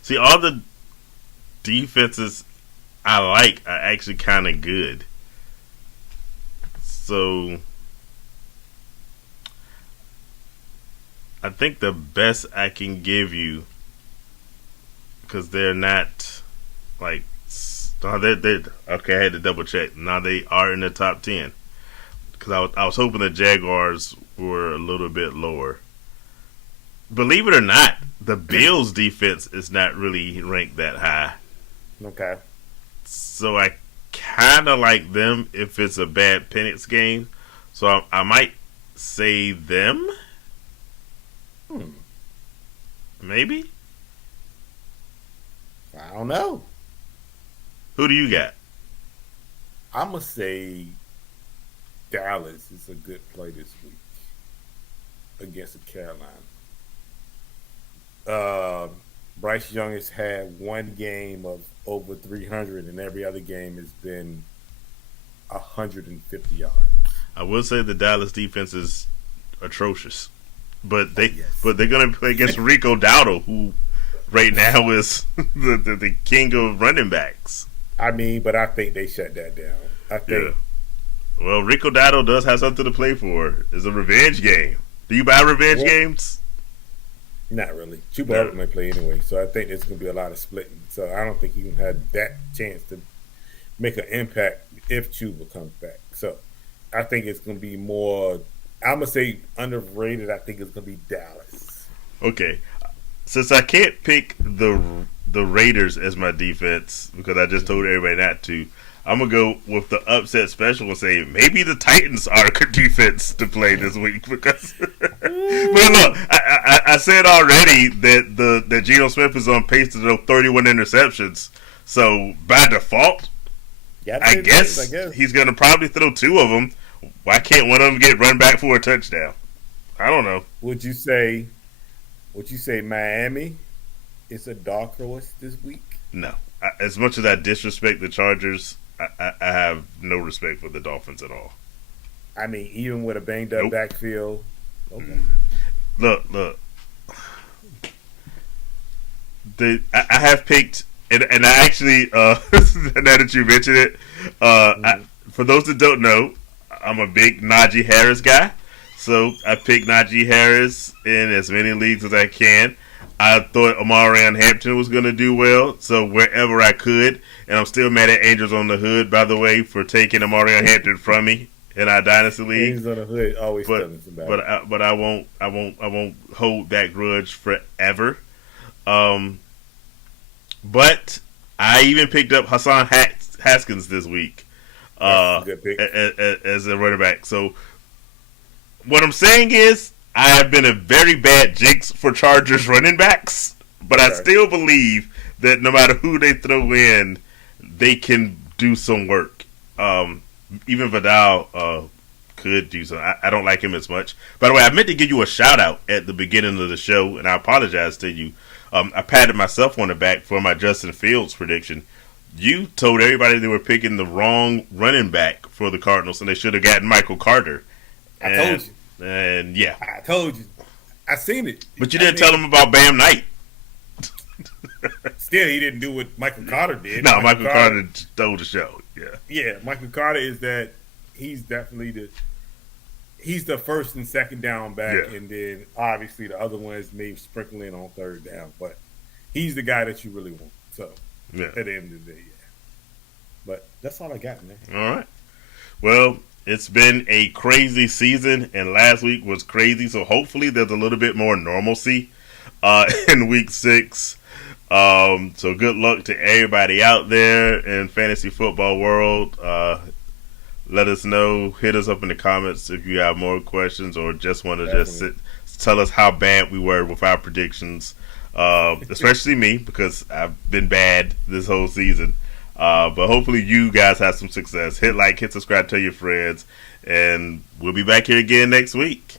See, all the defenses I like are actually kind of good. So, I think the best I can give you, because they're not like, okay, I had to double check. Now they are in the top 10. Because I was hoping the Jaguars were a little bit lower. Believe it or not, the Bills' defense is not really ranked that high. Okay. So I kind of like them if it's a bad Penix game. So I might say them. Maybe? I don't know. Who do you got? I'm going to say Dallas is a good play this week against the Carolina. Bryce Young has had one game of over 300, and every other game has been 150 yards. I will say the Dallas defense is atrocious, but they're going to play against Rico Dowdle, who right now is the king of running backs. I mean, but I think they shut that down. I think. Yeah. Well, Rico Dowdle does have something to play for. It's a revenge game. Do you buy revenge games? Not really. Chuba might play anyway, so I think there's going to be a lot of splitting. So I don't think he can have that chance to make an impact if Chuba comes back. So I think it's going to be more. I'm going to say underrated. I think it's going to be Dallas. Okay. Since I can't pick the Raiders as my defense because I just told everybody not to, I'm going to go with the upset special and say maybe the Titans are a good defense to play this week because but look, I said already that Geno Smith is on pace to throw 31 interceptions. So by default, I guess he's going to probably throw 2 of them. Why can't one of them get run back for a touchdown? I don't know. Would you say Miami is a dark horse this week? No. As much as I disrespect the Chargers, I have no respect for the Dolphins at all. I mean, even with a banged up backfield. Okay. Look. I have picked, and I actually, now that you mention it, for those that don't know, I'm a big Najee Harris guy. So I picked Najee Harris in as many leagues as I can. I thought Amarian Hampton was going to do well, so wherever I could, and I'm still mad at Angels on the Hood, by the way, for taking Amarian Hampton from me in our dynasty league. Angels on the Hood always telling us about it. But I won't hold that grudge forever. But I even picked up Hassan Haskins this week as a running back. So what I'm saying is, I have been a very bad jinx for Chargers running backs, but I still believe that no matter who they throw in, they can do some work. Even Vidal could do some. I don't like him as much. By the way, I meant to give you a shout out at the beginning of the show, and I apologize to you. I patted myself on the back for my Justin Fields prediction. You told everybody they were picking the wrong running back for the Cardinals, and they should have gotten Michael Carter. I told you. And yeah, I told you. I seen it. But you didn't tell him about Bam Knight. Still, he didn't do what Michael Carter did. No, Michael Carter stole the show. Yeah. Michael Carter is that. He's definitely he's the first and second down back, and then obviously the other ones may sprinkle in on third down. But he's the guy that you really want. So at the end of the day, But that's all I got, man. All right. Well, it's been a crazy season, and last week was crazy. So hopefully there's a little bit more normalcy in week 6. So good luck to everybody out there in fantasy football world. Let us know. Hit us up in the comments if you have more questions or just want to just tell us how bad we were with our predictions. Especially me, because I've been bad this whole season. But hopefully you guys have some success. Hit like, hit subscribe, tell your friends, and we'll be back here again next week.